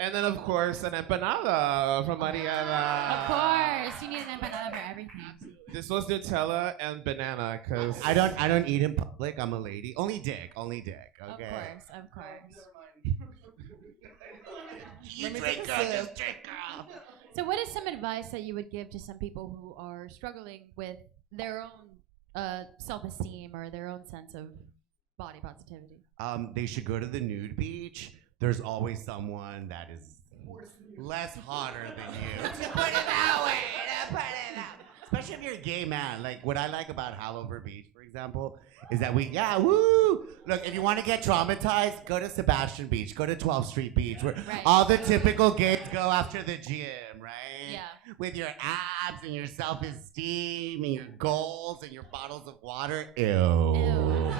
And then, of course, an empanada from Mariana. Of course, you need an empanada for everything. This was Nutella and banana, cause I don't eat in public. I'm a lady. Only dick. Okay. Of course, of course. You drink, girl. Just drink, girl. So, what is some advice that you would give to some people who are struggling with their own self-esteem or their own sense of body positivity? They should go to the nude beach. There's always someone that is less hotter than you. To put it that way. Especially if you're a gay man. Like, what I like about Hanover Beach, for example, is that woo! Look, if you want to get traumatized, go to Sebastian Beach. Go to 12th Street Beach, where Right. all the typical gays go after the gym, right? Yeah. With your abs and your self-esteem and your goals and your bottles of water. Ew.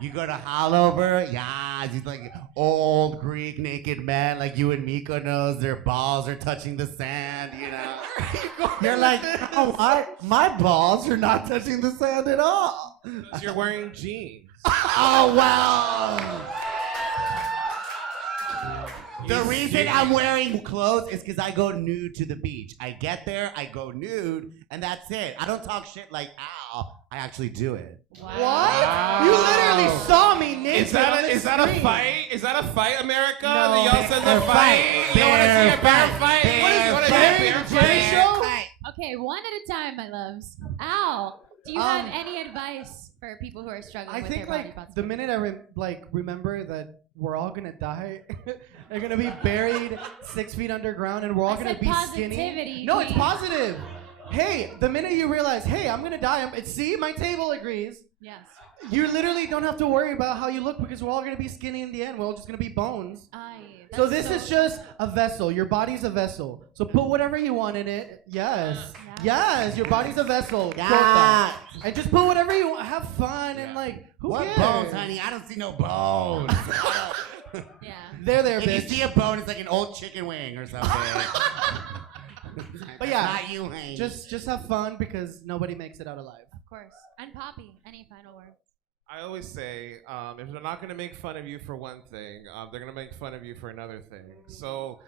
You go to Hanover, yeah, these like old Greek naked men like you and Mykonos, their balls are touching the sand, you know. You're like, oh, what? My balls are not touching the sand at all. 'cause you're wearing jeans. Oh, wow. The reason I'm wearing clothes is because I go nude to the beach. I get there, I go nude, and that's it. I don't talk shit like, ow. I actually do it. What? You literally saw me naked. Is that on the is that a screen. fight? Is that a fight, America? No. That y'all said Bear the fight. fight? You want to see a bear fight? Bear What is it? fight. What is it? Bear The Jerry fight? Show? Okay, one at a time, my loves. Al, do you have any advice for people who are struggling I with think their body like positivity? the minute I remember that we're all gonna die, they're gonna be buried 6 feet underground, and we're all I gonna said be positivity, skinny. No, it's please. positive. hey, the minute you realize, hey, I'm gonna die, see, my table agrees. Yes. You literally don't have to worry about how you look because we're all gonna be skinny in the end. We're all just gonna be bones. So this is just a vessel. Your body's a vessel. So put whatever you want in it. Yes. Yes, your body's a vessel. Yeah. And just put whatever you want. Have fun and like, who What cares? bones, honey? I don't see no bones. Yeah. They're there, If bitch. you see a bone, it's like an old chicken wing or something. But yeah, Not you, honey. just have fun because nobody makes it out alive. Of course. And Poppy, any final words? I always say, if they're not gonna make fun of you for one thing, they're gonna make fun of you for another thing. So,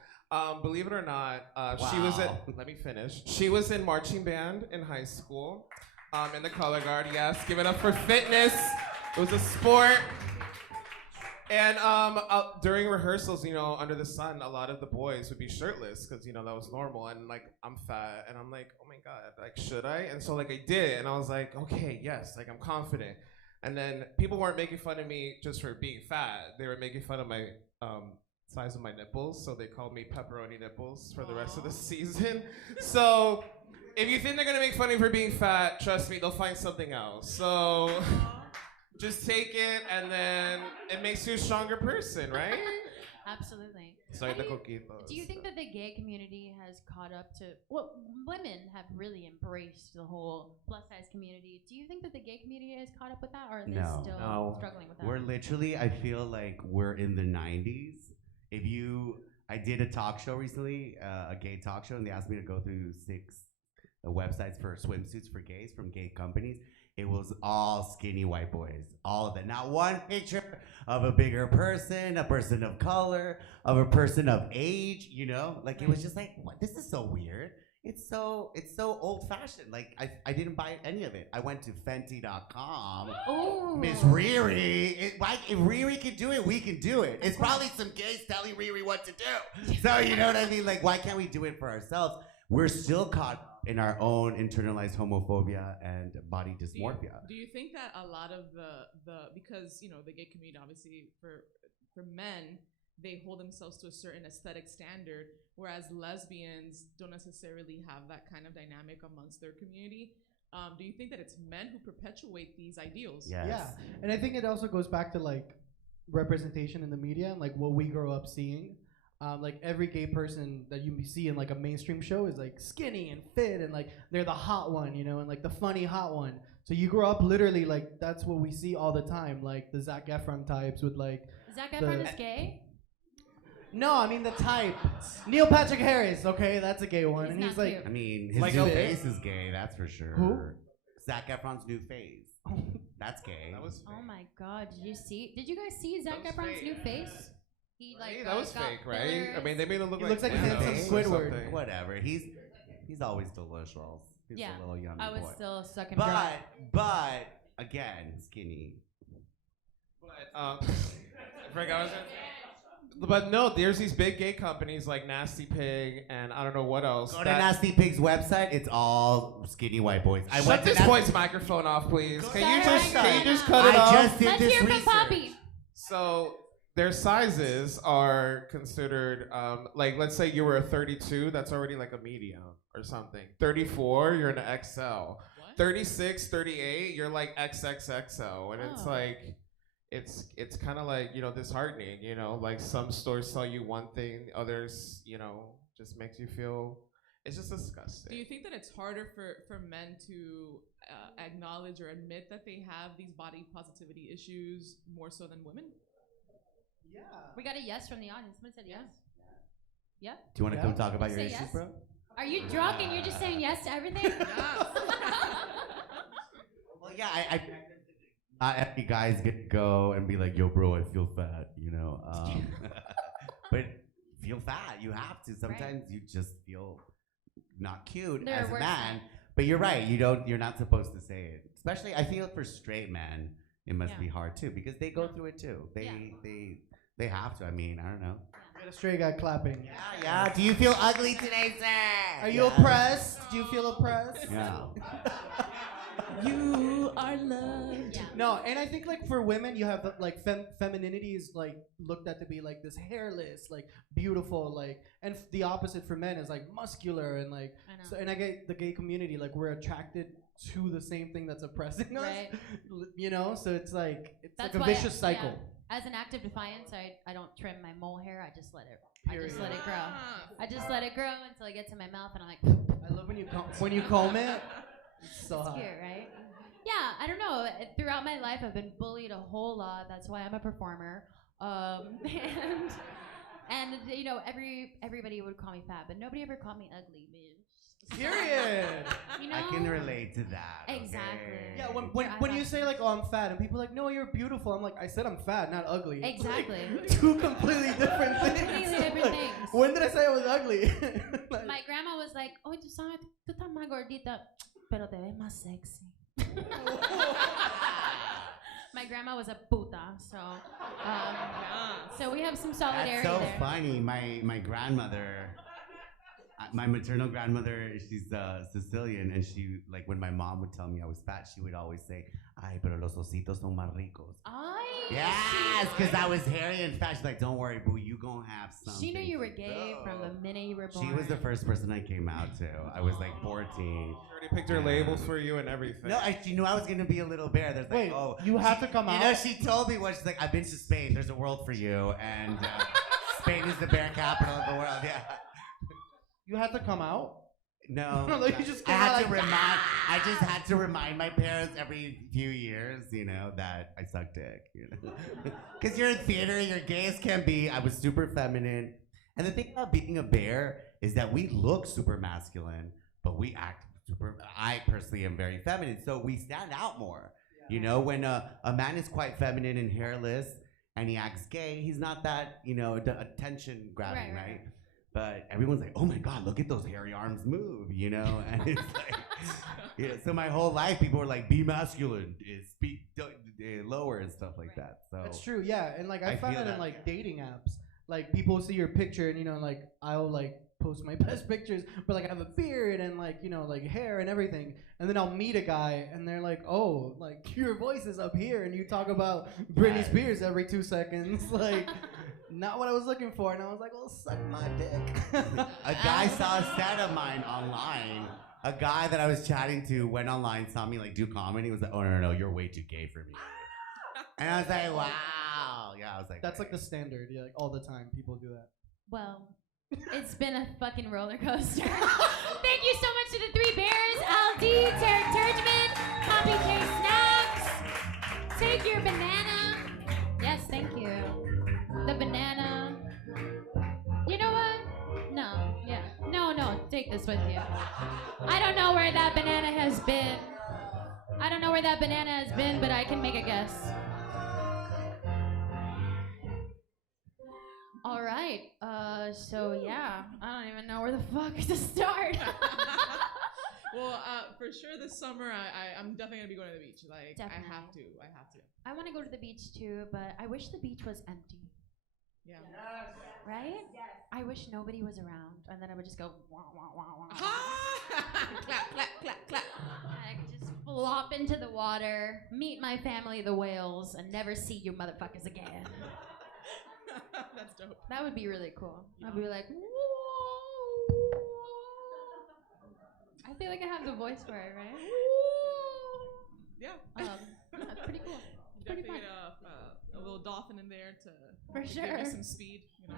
believe it or not, she was at. Let me finish. She was in marching band in high school, in the color guard. Yes, give it up for fitness. It was a sport. And during rehearsals, under the sun, a lot of the boys would be shirtless because that was normal. And like I'm fat, and I'm like, oh my god, like should I? And so like I did, and I was like, okay, yes, like I'm confident. And then people weren't making fun of me just for being fat. They were making fun of my size of my nipples, so they called me pepperoni nipples for the rest of the season. So if you think they're gonna make fun of you for being fat, trust me, they'll find something else. So just take it, and then it makes you a stronger person, right? Absolutely. Soy de Do coquitos. you think that the gay community has caught up to women have really embraced the whole plus size community? Do you think that the gay community has caught up with that, or are they No. still No. struggling with that? We're literally, I feel like we're in the 90s. I did a talk show recently, a gay talk show, and they asked me to go through 6 websites for swimsuits for gays from gay companies. It was all skinny white boys, all of it. Not one picture of a bigger person, a person of color, of a person of age, Like it was just like, what? This is so weird. It's so old fashioned. Like I didn't buy any of it. I went to Fenty.com. Ooh. Miss Riri. If Riri can do it, we can do it. It's probably some gays telling Riri what to do. So you know what I mean? Like, why can't we do it for ourselves? We're still caught in our own internalized homophobia and body dysmorphia. Do you think that a lot of the because the gay community obviously for men, they hold themselves to a certain aesthetic standard, whereas lesbians don't necessarily have that kind of dynamic amongst their community. Do you think that it's men who perpetuate these ideals? Yes. Yeah, and I think it also goes back to like representation in the media and like what we grow up seeing. Like every gay person that you see in like a mainstream show is like skinny and fit and like they're the hot one, and like the funny hot one. So you grow up literally like that's what we see all the time, like the Zac Efron types with like. Zac Efron is gay? No, I mean the type. Neil Patrick Harris, okay, that's a gay one, and he's like. I mean, his Like new a- face is gay, that's for sure. Who? Zac Efron's new face. That's gay. That was Oh my god, did you guys see Zac That was Efron's fake. new face? He like Hey, that was got fake, right? fillers. I mean, they made it look He like looks like he's had some Thanos or Squidward. something. Whatever. He's always delicious. He's Yeah, a little young I was boy. still sucking dry. But again, skinny. But I forgot what I was gonna- But no, there's these big gay companies like Nasty Pig and I don't know what else. Go to Nasty Pig's website. It's all skinny white boys. I Shut went to this Nasty- boy's microphone off, please. Go Can to you their just website. cut it I off? just did Let's this hear from research. Poppy. So their sizes are considered like let's say you were a 32, that's already like a medium or something. 34, you're an XL. 36, 38, you're like XXXO, and it's Oh. like it's kind of like disheartening. Like some stores sell you one thing, others just makes you feel. It's just disgusting. Do you think that it's harder for men to acknowledge or admit that they have these body positivity issues more so than women? Yeah. We got a yes from the audience. Someone said yes. Yep. Do you want to Yeah. come talk about You your say issues, yes? bro? Are you drunk and you're just saying yes to everything? Well, yeah, I not every guy's gonna go and be like, "Yo, bro, I feel fat," but feel fat. You have to. Sometimes you just feel not cute There are as a worse man. men. But you're right. You're not supposed to say it. Especially, I feel for straight men, it must Yeah. be hard too because they go through it too. They have to. I mean, I don't know. Get a straight guy clapping. Yeah. Do you feel ugly today, sir? Are you oppressed? Do you feel oppressed? Yeah. You are loved. Yeah. No, and I think like for women, you have like femininity is like looked at to be like this hairless, like beautiful, like, and the opposite for men is like muscular and like. I know. So, and I get the gay community like we're attracted to the same thing that's oppressing us, Right. you know. So it's like That's a why vicious cycle. yeah. As an act of defiance, I don't trim my mole hair. I just let it. I just Period. let it grow. I just let it grow until it gets in my mouth, and I'm like, I love when you comb it. It's so it's hot. cute, right? Yeah, I don't know. Throughout my life, I've been bullied a whole lot. That's why I'm a performer. And you know, everybody would call me fat, but nobody ever called me ugly, bitch. Period. You know? I can relate to that. Exactly. okay? Yeah, Your when you eyelashes. say like, oh, I'm fat, and people are like, no, you're beautiful. I'm like, I said I'm fat, not ugly. It's like Exactly. two completely different things. Completely different Like, things. When did I say I was ugly? Like, My grandma was like, oh, tú sabes, tú estás más gordita, pero te ves más sexy. My grandma was a puta, so we have some solidarity That's so there. funny. My grandmother, my maternal grandmother, she's Sicilian, and she, like, when my mom would tell me I was fat, she would always say, "Ay, pero los ositos son más ricos." Ay, Yes, because I was hairy and fat. She's like, "Don't worry, boo, you gonna have something." she knew you were gay So- from the minute you were born. She was the first person I came out to. I was like 14. She already picked her labels for you and everything. No, she knew I was gonna be a little bear. There's like, Wait, oh, you have to come You out? know, she told me once. She's like, I've been to Spain. There's a world for you, and Spain is the bear capital of the world. Yeah. you had to come out. No, No, you just I came had out to like, remind. I just had to remind my parents every few years, you know, that I suck dick. You know, because you're in theater, you're gay as can be. I was super feminine, and the thing about being a bear is that we look super masculine, but we act super. I personally am very feminine, so we stand out more. You know, when a man is quite feminine and hairless, and he acts gay, he's not that, you know, attention grabbing, Right, right? right. But everyone's like, oh my God, look at those hairy arms move, you know? And it's like, yeah, so my whole life, people were like, be masculine, speak lower and stuff like that. So That's true, yeah. And like I I found feel that in that. like dating apps. Like people see your picture and you know, like I'll like post my best pictures, but like I have a beard and like, you know, like hair and everything. And then I'll meet a guy and they're like, oh, like your voice is up here and you talk about Britney Spears every 2 seconds. Like not what I was looking for. And I was like, well, suck my dick. a guy saw a set of mine online. A guy that I was chatting to went online, saw me like do comedy. He was like, oh, no, you're way too gay for me. And I was like, wow. Yeah, I was like, That's like the standard. Yeah, like all the time people do that. Well, it's been a fucking roller coaster. Thank you so much to the three bears, LD, Tarek Turjman, Copy K Snacks. Take your banana. Yes, thank you. The banana. You know what? No, yeah. No, take this with you. I don't know where that banana has been. But I can make a guess. All right. So yeah, I don't even know where the fuck to start. Well, for sure this summer I'm definitely gonna be going to the beach. Like Definitely. I have to. I want to go to the beach too, but I wish the beach was empty. Yeah. Right? Yes. I wish nobody was around, and then I would just go wah wah wah wah. clap, clap, clap, clap. And I could just flop into the water, meet my family, the whales, and never see you motherfuckers again. That's dope. That would be really cool. I'd be like, whoa. I feel like I have the voice for it, right? Yeah. That's pretty cool. Pretty Definitely fun. a little dolphin in there to For give sure. you some speed, you know.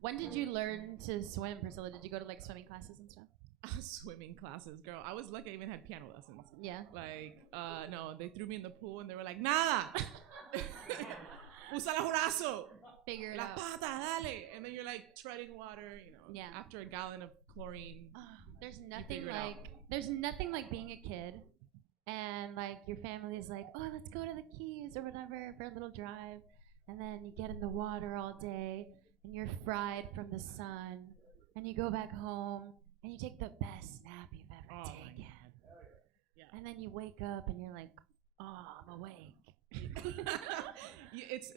When did you learn to swim, Priscilla? Did you go to like swimming classes and stuff? Swimming classes, girl. I was lucky I even had piano lessons. Yeah. Like, no, they threw me in the pool and they were like, nada. Usa el brazo. Figure it La out. pata, dale. And then you're like treading water, you know. Yeah. After a gallon of chlorine. There's nothing figure it out. there's nothing like being a kid and like your family's like, oh, let's go to the Keys or whatever for a little drive, and then you get in the water all day and you're fried from the sun, and you go back home and you take the best nap you've ever Oh my taken. God. Yeah. And then you wake up and you're like, oh, I'm awake.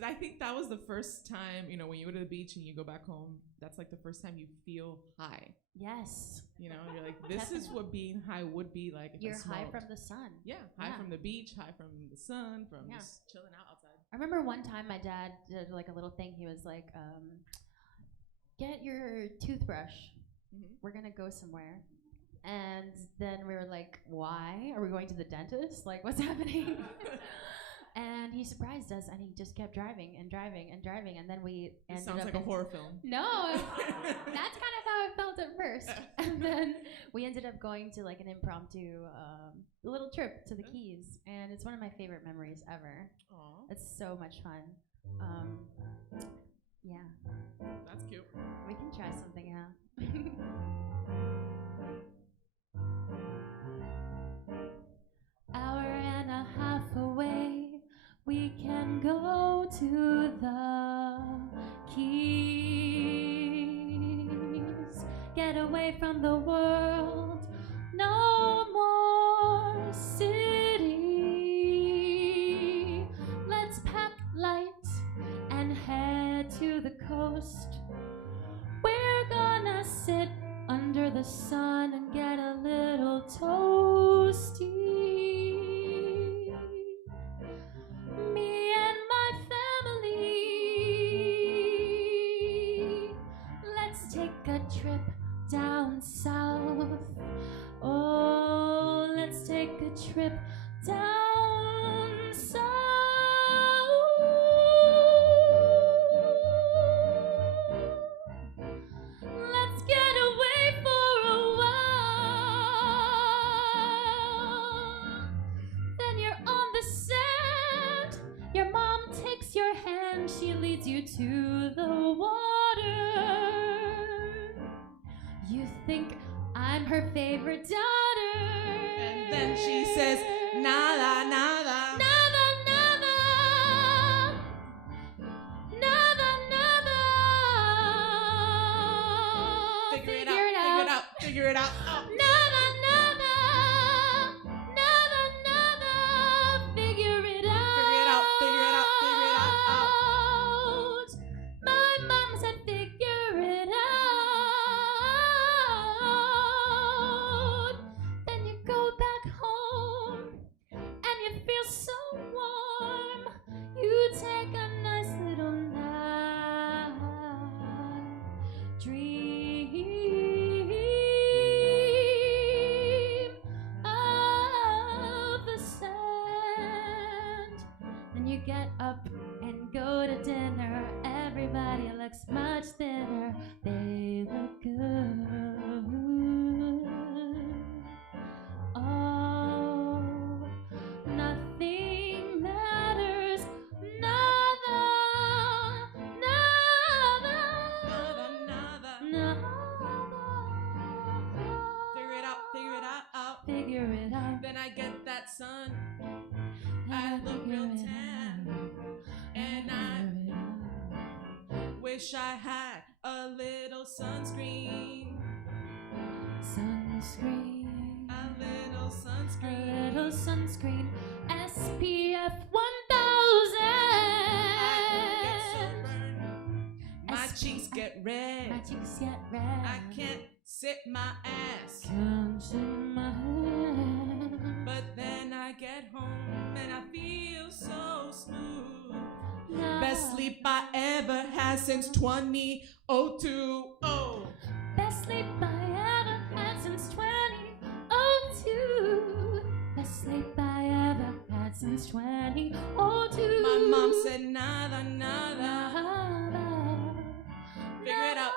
I think that was the first time, when you go to the beach and you go back home, that's like the first time you feel high. Yes. You're like, this is what being high would be like if You're I smoked. high from the sun. Yeah, high from the beach, high from the sun, from just chilling out outside. I remember one time my dad did like a little thing. He was like, get your toothbrush. Mm-hmm. We're going to go somewhere. And then we were like, why? Are we going to the dentist? Like, what's happening? And he surprised us, and he just kept driving and driving and driving, and then we ended sounds up like a horror film. No, that's kind of how it felt at first. And then we ended up going to like an impromptu little trip to the Keys, and it's one of my favorite memories ever. Aww. It's so much fun. Yeah. That's cute. We can try something out. Hour and a half away, we can go to the Keys. Get away from the world, no more city. Let's pack light and head to the coast. We're gonna sit under the sun and get a little toasty. Me and my family. Let's take a trip down south. Oh, let's take a trip down south. Let's get away for a while. Then you're on the sand. Your mom takes your hand. She leads you to the water. You think I'm her favorite daughter. And then she says, nada, nada. Nada, nada. Nada, nada. Figure it out. Figure it out. Oh. Nada, nada. Nada, nada. Figure it out. Figure it out. My mom said figure it out. Then you go back home and you feel so warm. You take a nice little nap. Dream of the sand. Then you get up and go to dinner. Everybody looks much thinner. They look good. Oh, nothing matters. Nada, nada, nada. Figure it out. Figure it out. Then I get that sun. I look real tan. And I wish I had a little sunscreen. Sunscreen. A little A sunscreen. little sunscreen. SPF 1000. I get sunburned. My cheeks get red. My cheeks get red. I can't sit my ass. Can't see my head. But then I get home and I feel so smooth. Now, Best sleep I ever had since 2002. Oh. best sleep I ever had since 2002. Best sleep I ever had since 2002. My mom said nada, nada. Figure it out.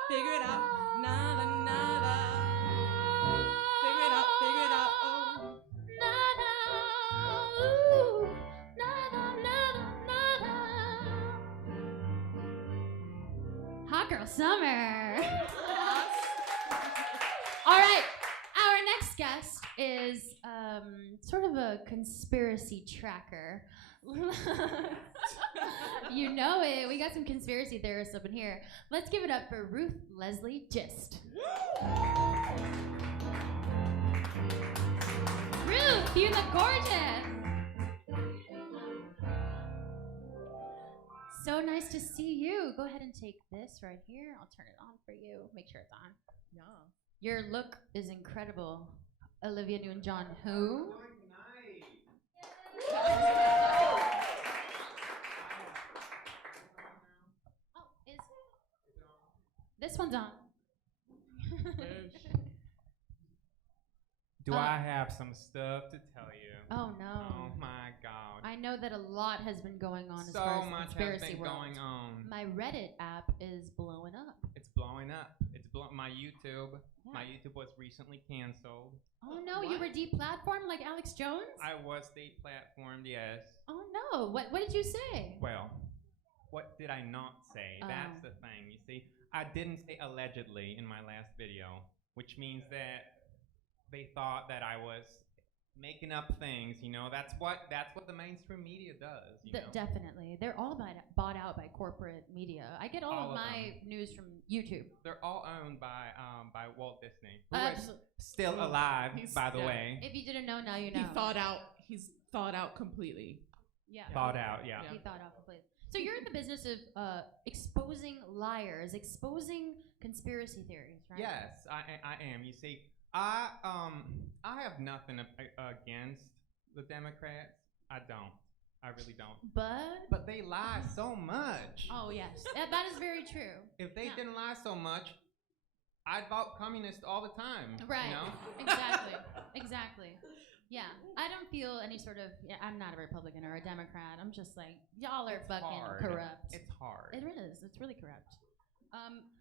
Nada, nada. Figure it out. Oh. Nada, ooh, nada, nada, nada. Hot girl summer. All right, our next guest is sort of a conspiracy tracker. You know it. We got some conspiracy theorists up in here. Let's give it up for Ruth Leslie Gist. Ruth, you look gorgeous. So nice to see you. Go ahead and take this right here. I'll turn it on for you. Make sure it's on. Yeah. Your look is incredible. Olivia Newton-John, who? Oh, is it? This one's on. Do I have some stuff to tell you? Oh no. Oh my God. I know that a lot has been going on as So far as the much has conspiracy been world. going on. My Reddit app is blowing up. It's blowing up. My YouTube. Yeah. My YouTube was recently canceled. Oh no, you were deplatformed like Alex Jones? I was deplatformed, yes. Oh no, what did you say? Well, what did I not say? That's the thing. You see, I didn't say allegedly in my last video, which means that they thought that I was making up things. You know, that's what the mainstream media does. You know? Definitely, they're all bought out by corporate media. I get all of my news from YouTube. They're all owned by Walt Disney, who is still Well, alive, he's- by the yeah. way. If you didn't know, now you know. He's thought out completely. Yeah. Thought out, yeah. He thought out completely. So you're in the business of exposing liars, exposing conspiracy theories, right? Yes, I am. You see, I have nothing against the Democrats. I don't. I really don't. But they lie so much. oh yes, that is very true. If they Yeah. didn't lie so much, I'd vote communist all the time. Right. You know? Exactly. Exactly. Yeah. I don't feel any sort of. Yeah, I'm not a Republican or a Democrat. I'm just like y'all are It's fucking hard. corrupt. It's hard. It is. It's really corrupt.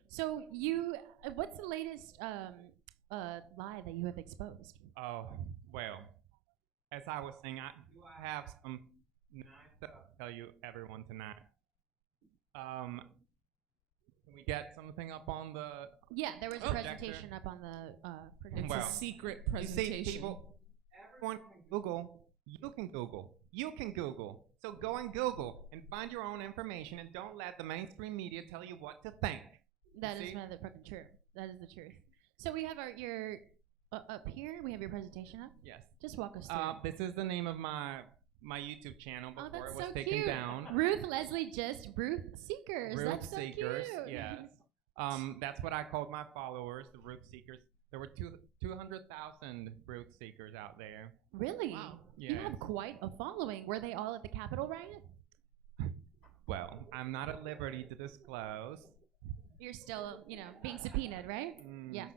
So you, what's the latest lie that you have exposed? Oh, well, as I was saying, I have some nice stuff to tell you everyone tonight. Can we get something up on the... Yeah, there was a Projector. presentation up on the projector. It's Well, a secret You presentation. see, people, everyone can Google. You can Google. You can Google. So go and Google and find your own information and don't let the mainstream media tell you what to think. That You is see? rather fucking true. That is the truth. So we have your up here. We have your presentation up. Yes. Just walk us through. This is the name of my YouTube channel Oh, before that's it was so taken cute. down. Ruth Leslie, just Ruth Seekers. Ruth That's so Seekers, cute. yes. That's what I called my followers, the Ruth Seekers. There were 200,000 Ruth Seekers out there. Really? Wow. You Yeah. have quite a following. Were they all at the Capitol riot? Well, I'm not at liberty to disclose. You're still, being subpoenaed, right? Yeah.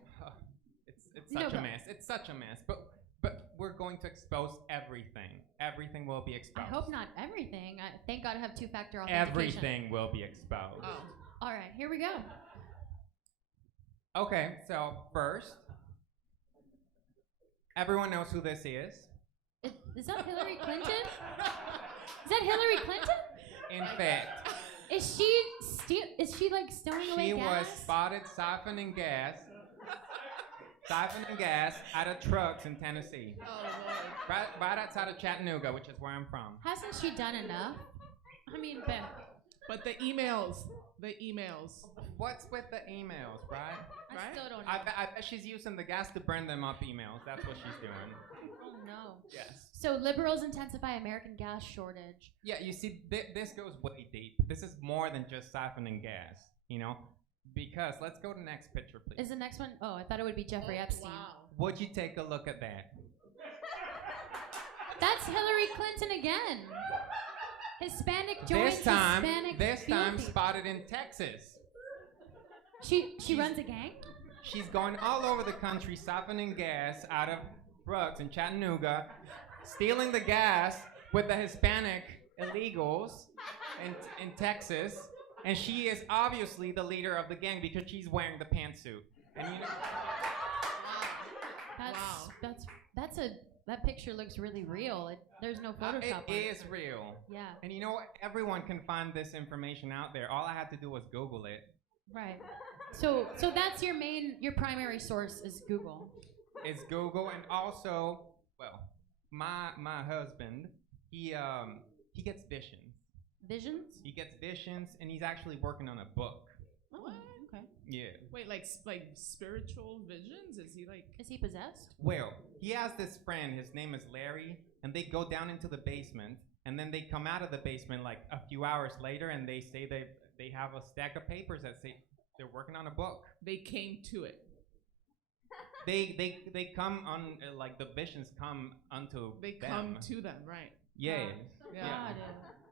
It's No such a problem. mess. It's such a mess. But we're going to expose everything. Everything will be I exposed. hope not everything. Thank God I have two-factor authentication. Everything will be exposed. Oh. All right, here we go. Okay, so first, everyone knows who this is. Is that Hillary Clinton? Is that Hillary Clinton? In fact, Is she like stowing away she gas? was spotted siphoning gas out of trucks in Tennessee. Oh, Lord. Right outside of Chattanooga, which is where I'm from. Hasn't she done enough? I mean, But the emails. What's with the emails, right? I still don't know. I bet she's using the gas to burn them up emails. That's what she's doing. Oh no. Yes. So liberals intensify American gas shortage. Yeah, you see, this goes way deep. This is more than just siphoning gas, Because, let's go to the next picture, please. Is the next one? Oh, I thought it would be Jeffrey Epstein. Wow. Would you take a look at that? That's Hillary Clinton again. Hispanic joins This time Hispanic spotted in Texas. She runs a gang? She's going all over the country siphoning gas out of trucks in Chattanooga, stealing the gas with the Hispanic illegals in Texas, and she is obviously the leader of the gang because she's wearing the pantsuit. And That picture looks really real. There's no Photoshop on it is real. Yeah. And you know what? Everyone can find this information out there. All I had to do was Google it. Right. So that's your primary source is Google. It's Google, and also, well, my husband, he gets visions. Visions? He gets visions, and he's actually working on a book. Oh, okay. Yeah. Wait, like spiritual visions? Is he possessed? Well, he has this friend. His name is Larry, and they go down into the basement, and then they come out of the basement like a few hours later, and they say they have a stack of papers that say they're working on a book. They came to it. They come on like the visions come unto They them. come to them, right? Yeah. Yeah. Got it.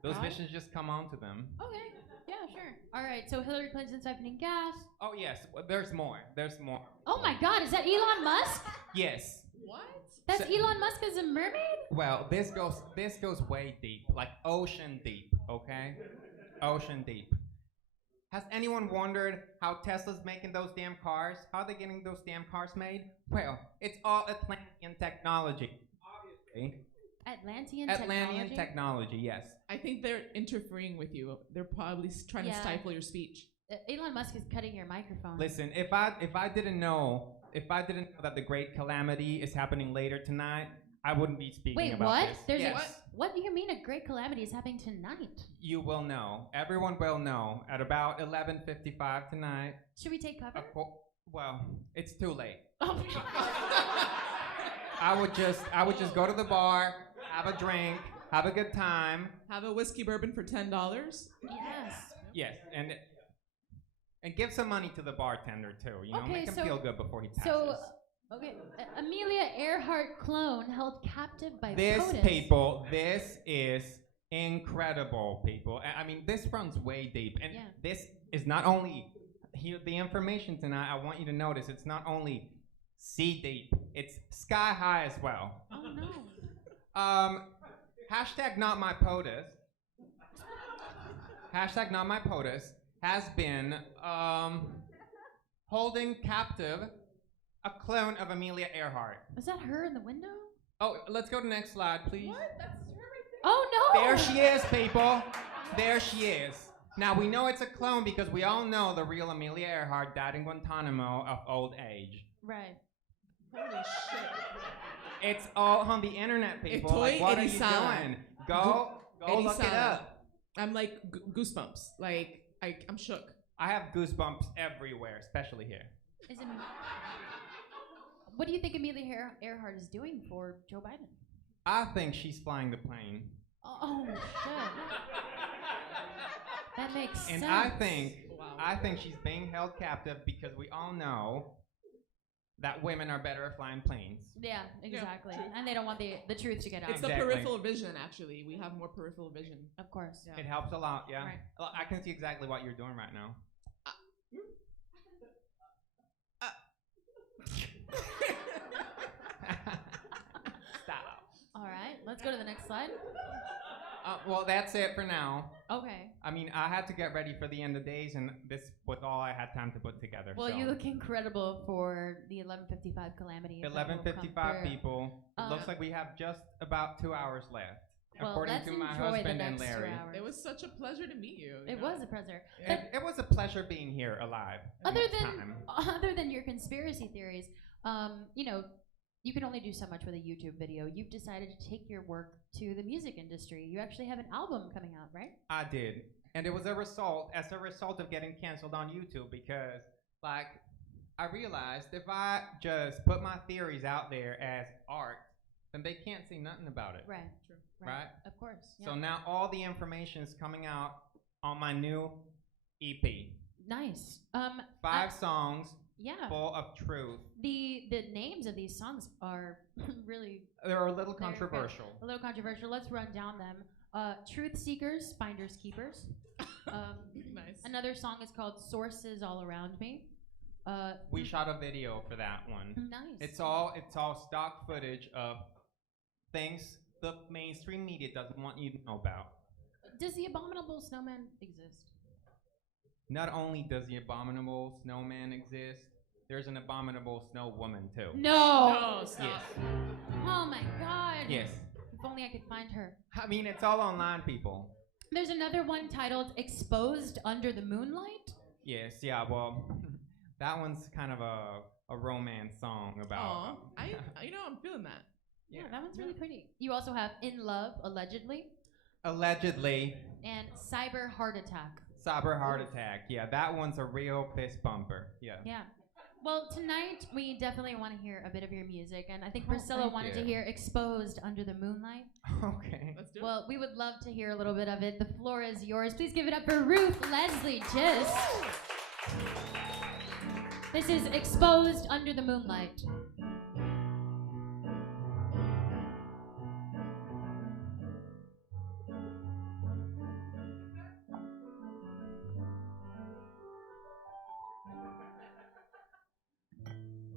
Those Got it. visions just come onto them. Okay. Yeah, sure. All right. So Hillary Clinton siphoning gas. Oh yes, there's more. There's more. Oh my God, is that Elon Musk? Yes. What? That's So- Elon Musk as a mermaid? Well, this goes way deep, like ocean deep, okay? Ocean deep. Has anyone wondered how Tesla's making those damn cars? How are they getting those damn cars made? Well, it's all Atlantean technology. Obviously. Atlantean technology, yes. I think they're interfering with you. They're probably trying to Yeah. stifle your speech. Elon Musk is cutting your microphone. Listen, if I didn't know that the great calamity is happening later tonight, I wouldn't be speaking Wait, about what? this. There's yes. What do you mean a great calamity is happening tonight? You will know. Everyone will know at about 11:55 tonight. Should we take cover? Well, it's too late. Oh. I would just go to the bar, have a drink, have a good time. Have a whiskey bourbon for $10. Yes. Yes, and give some money to the bartender too. You know, Okay, make him so- feel good before he passes. So, okay, Amelia Earhart clone held captive by This POTUS. this is incredible, people. I mean, this runs way deep, and Yeah. this is not only here. The information tonight, I want you to notice, it's not only sea deep, it's sky high as well. Oh no. Hashtag not my POTUS. Hashtag not my POTUS has been holding captive a clone of Amelia Earhart. Was that her in the window? Oh, let's go to the next slide, please. What? That's her right there. Oh no! There she is, people. There she is. Now, we know it's a clone because we all know the real Amelia Earhart died in Guantanamo of old age. Right. Holy shit. It's all on the internet, people. Estoy Like, what are you erizada. doing? Go look it Erizada. up. I'm like goosebumps. Like I'm shook. I have goosebumps everywhere, especially here. Is it? What do you think Amelia Earhart is doing for Joe Biden? I think she's flying the plane. Oh shit. That makes sense. And I think she's being held captive because we all know that women are better at flying planes. Yeah, exactly. true. And they don't want the truth to get out. It's the Exactly. peripheral vision, actually. We have more peripheral vision. Of course. Yeah. It helps a lot, yeah. Right. Well, I can see exactly what you're doing right now. Stop. All right, let's go to the next slide. Well, that's it for now. Okay. I mean, I had to get ready for the end of days, and this was all I had time to put together. Well, so. you look incredible for the 11:55 calamity. that will come 11:55 through. people. It looks like we have just about 2 hours left, Well, according let's to my enjoy the husband and next 2 Larry. hours. It was such a pleasure to meet you. It was a pleasure. It was a pleasure being here alive. Other each than time. other than your conspiracy theories, you know, you can only do so much with a YouTube video. You've decided to take your work to the music industry. You actually have an album coming out, right? I did. And it was a result of getting canceled on YouTube because, like, I realized if I just put my theories out there as art, then they can't say nothing about it. Right. True. Right? Of course. Yeah. So now all the information is coming out on my new EP. Nice. 5 songs Yeah. full of truth. The names of these songs are really They're a little They're controversial. a little controversial. Let's run down them. Truth Seekers, Finders Keepers. Nice. Another song is called Sources All Around Me. We shot a video for that one. Nice. It's all stock footage of things the mainstream media doesn't want you to know about. Does the Abominable Snowman exist? Not only does the abominable snowman exist, there's an abominable snow woman too. No. No, stop. Yes. Oh my God. Yes. If only I could find her. I mean, it's all online, people. There's another one titled Exposed Under the Moonlight. Yes, yeah, well, that one's kind of a romance song about. Aw, I'm feeling that. Yeah, that one's really pretty. You also have In Love, Allegedly, Allegedly, and Cyber Heart Attack. cyber heart attack. Yeah, that one's a real fist bumper. Yeah. Yeah. Well, tonight we definitely want to hear a bit of your music, and I think Oh, Priscilla thank wanted you. to hear "Exposed Under the Moonlight." Okay. Let's do it. Well, we would love to hear a little bit of it. The floor is yours. Please give it up for Ruth Leslie Gist. This is "Exposed Under the Moonlight."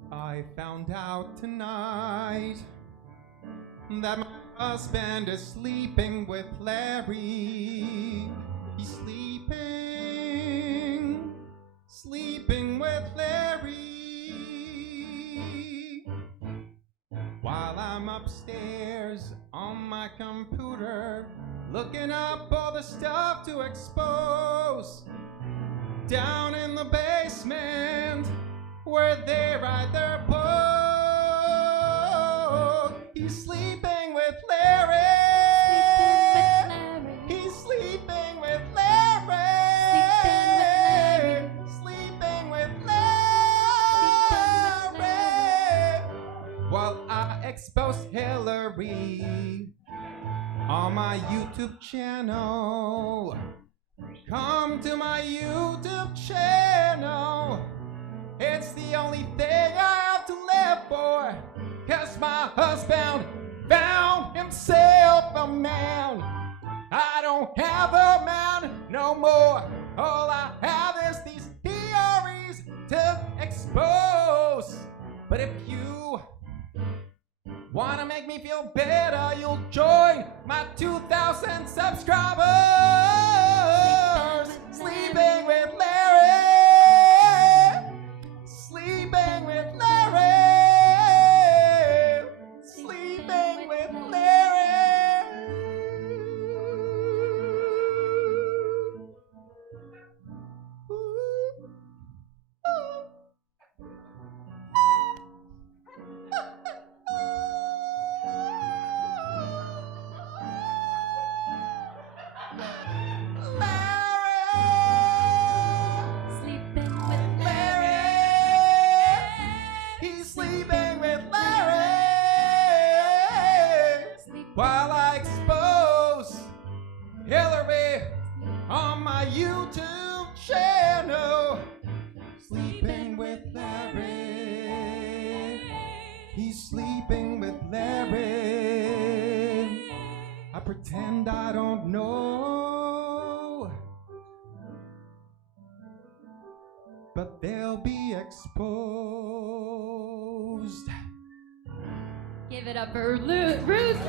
I found out tonight that my husband is sleeping with Larry. He's sleeping with Larry. While I'm upstairs on my computer, looking up all the stuff to expose. Down in the basement, where they write their post. He's sleeping with Larry. He's sleeping with Larry. Sleeping with Larry. While I expose Hillary on my YouTube channel. Come to my YouTube channel. It's the only thing I have to live for. 'Cause my husband found himself a man. I don't have a man no more. All I have is these theories to expose. But if you wanna make me feel better, you'll join my 2,000 subscribers. Sleeping with Larry. Sleeping with Larry. Sleeping with Larry. Sleeping with Larry. He's sleeping with Larry. While I expose Hillary on my YouTube channel. Sleeping with Larry. He's sleeping with Larry. I pretend I don't know, but they'll be exposed. Give it up for Ruth Leslie Gist!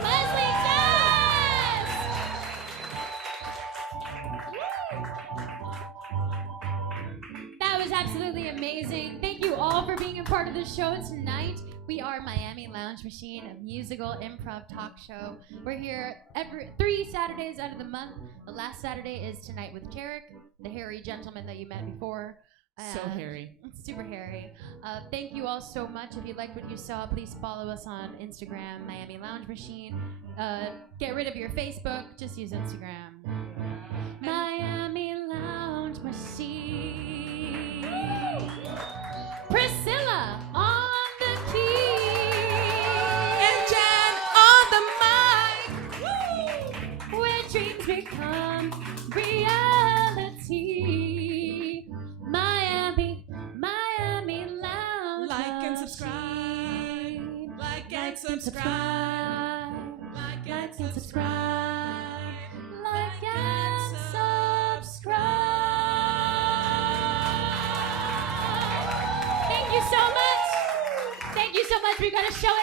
That was absolutely amazing. Thank you all for being a part of the show tonight. We are Miami Lounge Machine, a musical improv talk show. We're here every 3 Saturdays out of the month. The last Saturday is tonight with Tarek, the hairy gentleman that you met before. So hairy. Super hairy. Thank you all so much. If you liked what you saw, please follow us on Instagram, Miami Lounge Machine. Get rid of your Facebook. Just use Instagram. Miami Lounge Machine. Priscilla on the key. And Jen on the mic. Where dreams become reality. Miami Lounge Like and Machine. subscribe. Like and subscribe. Like and subscribe. Like and subscribe. Thank you so much. Thank you so much. We got a show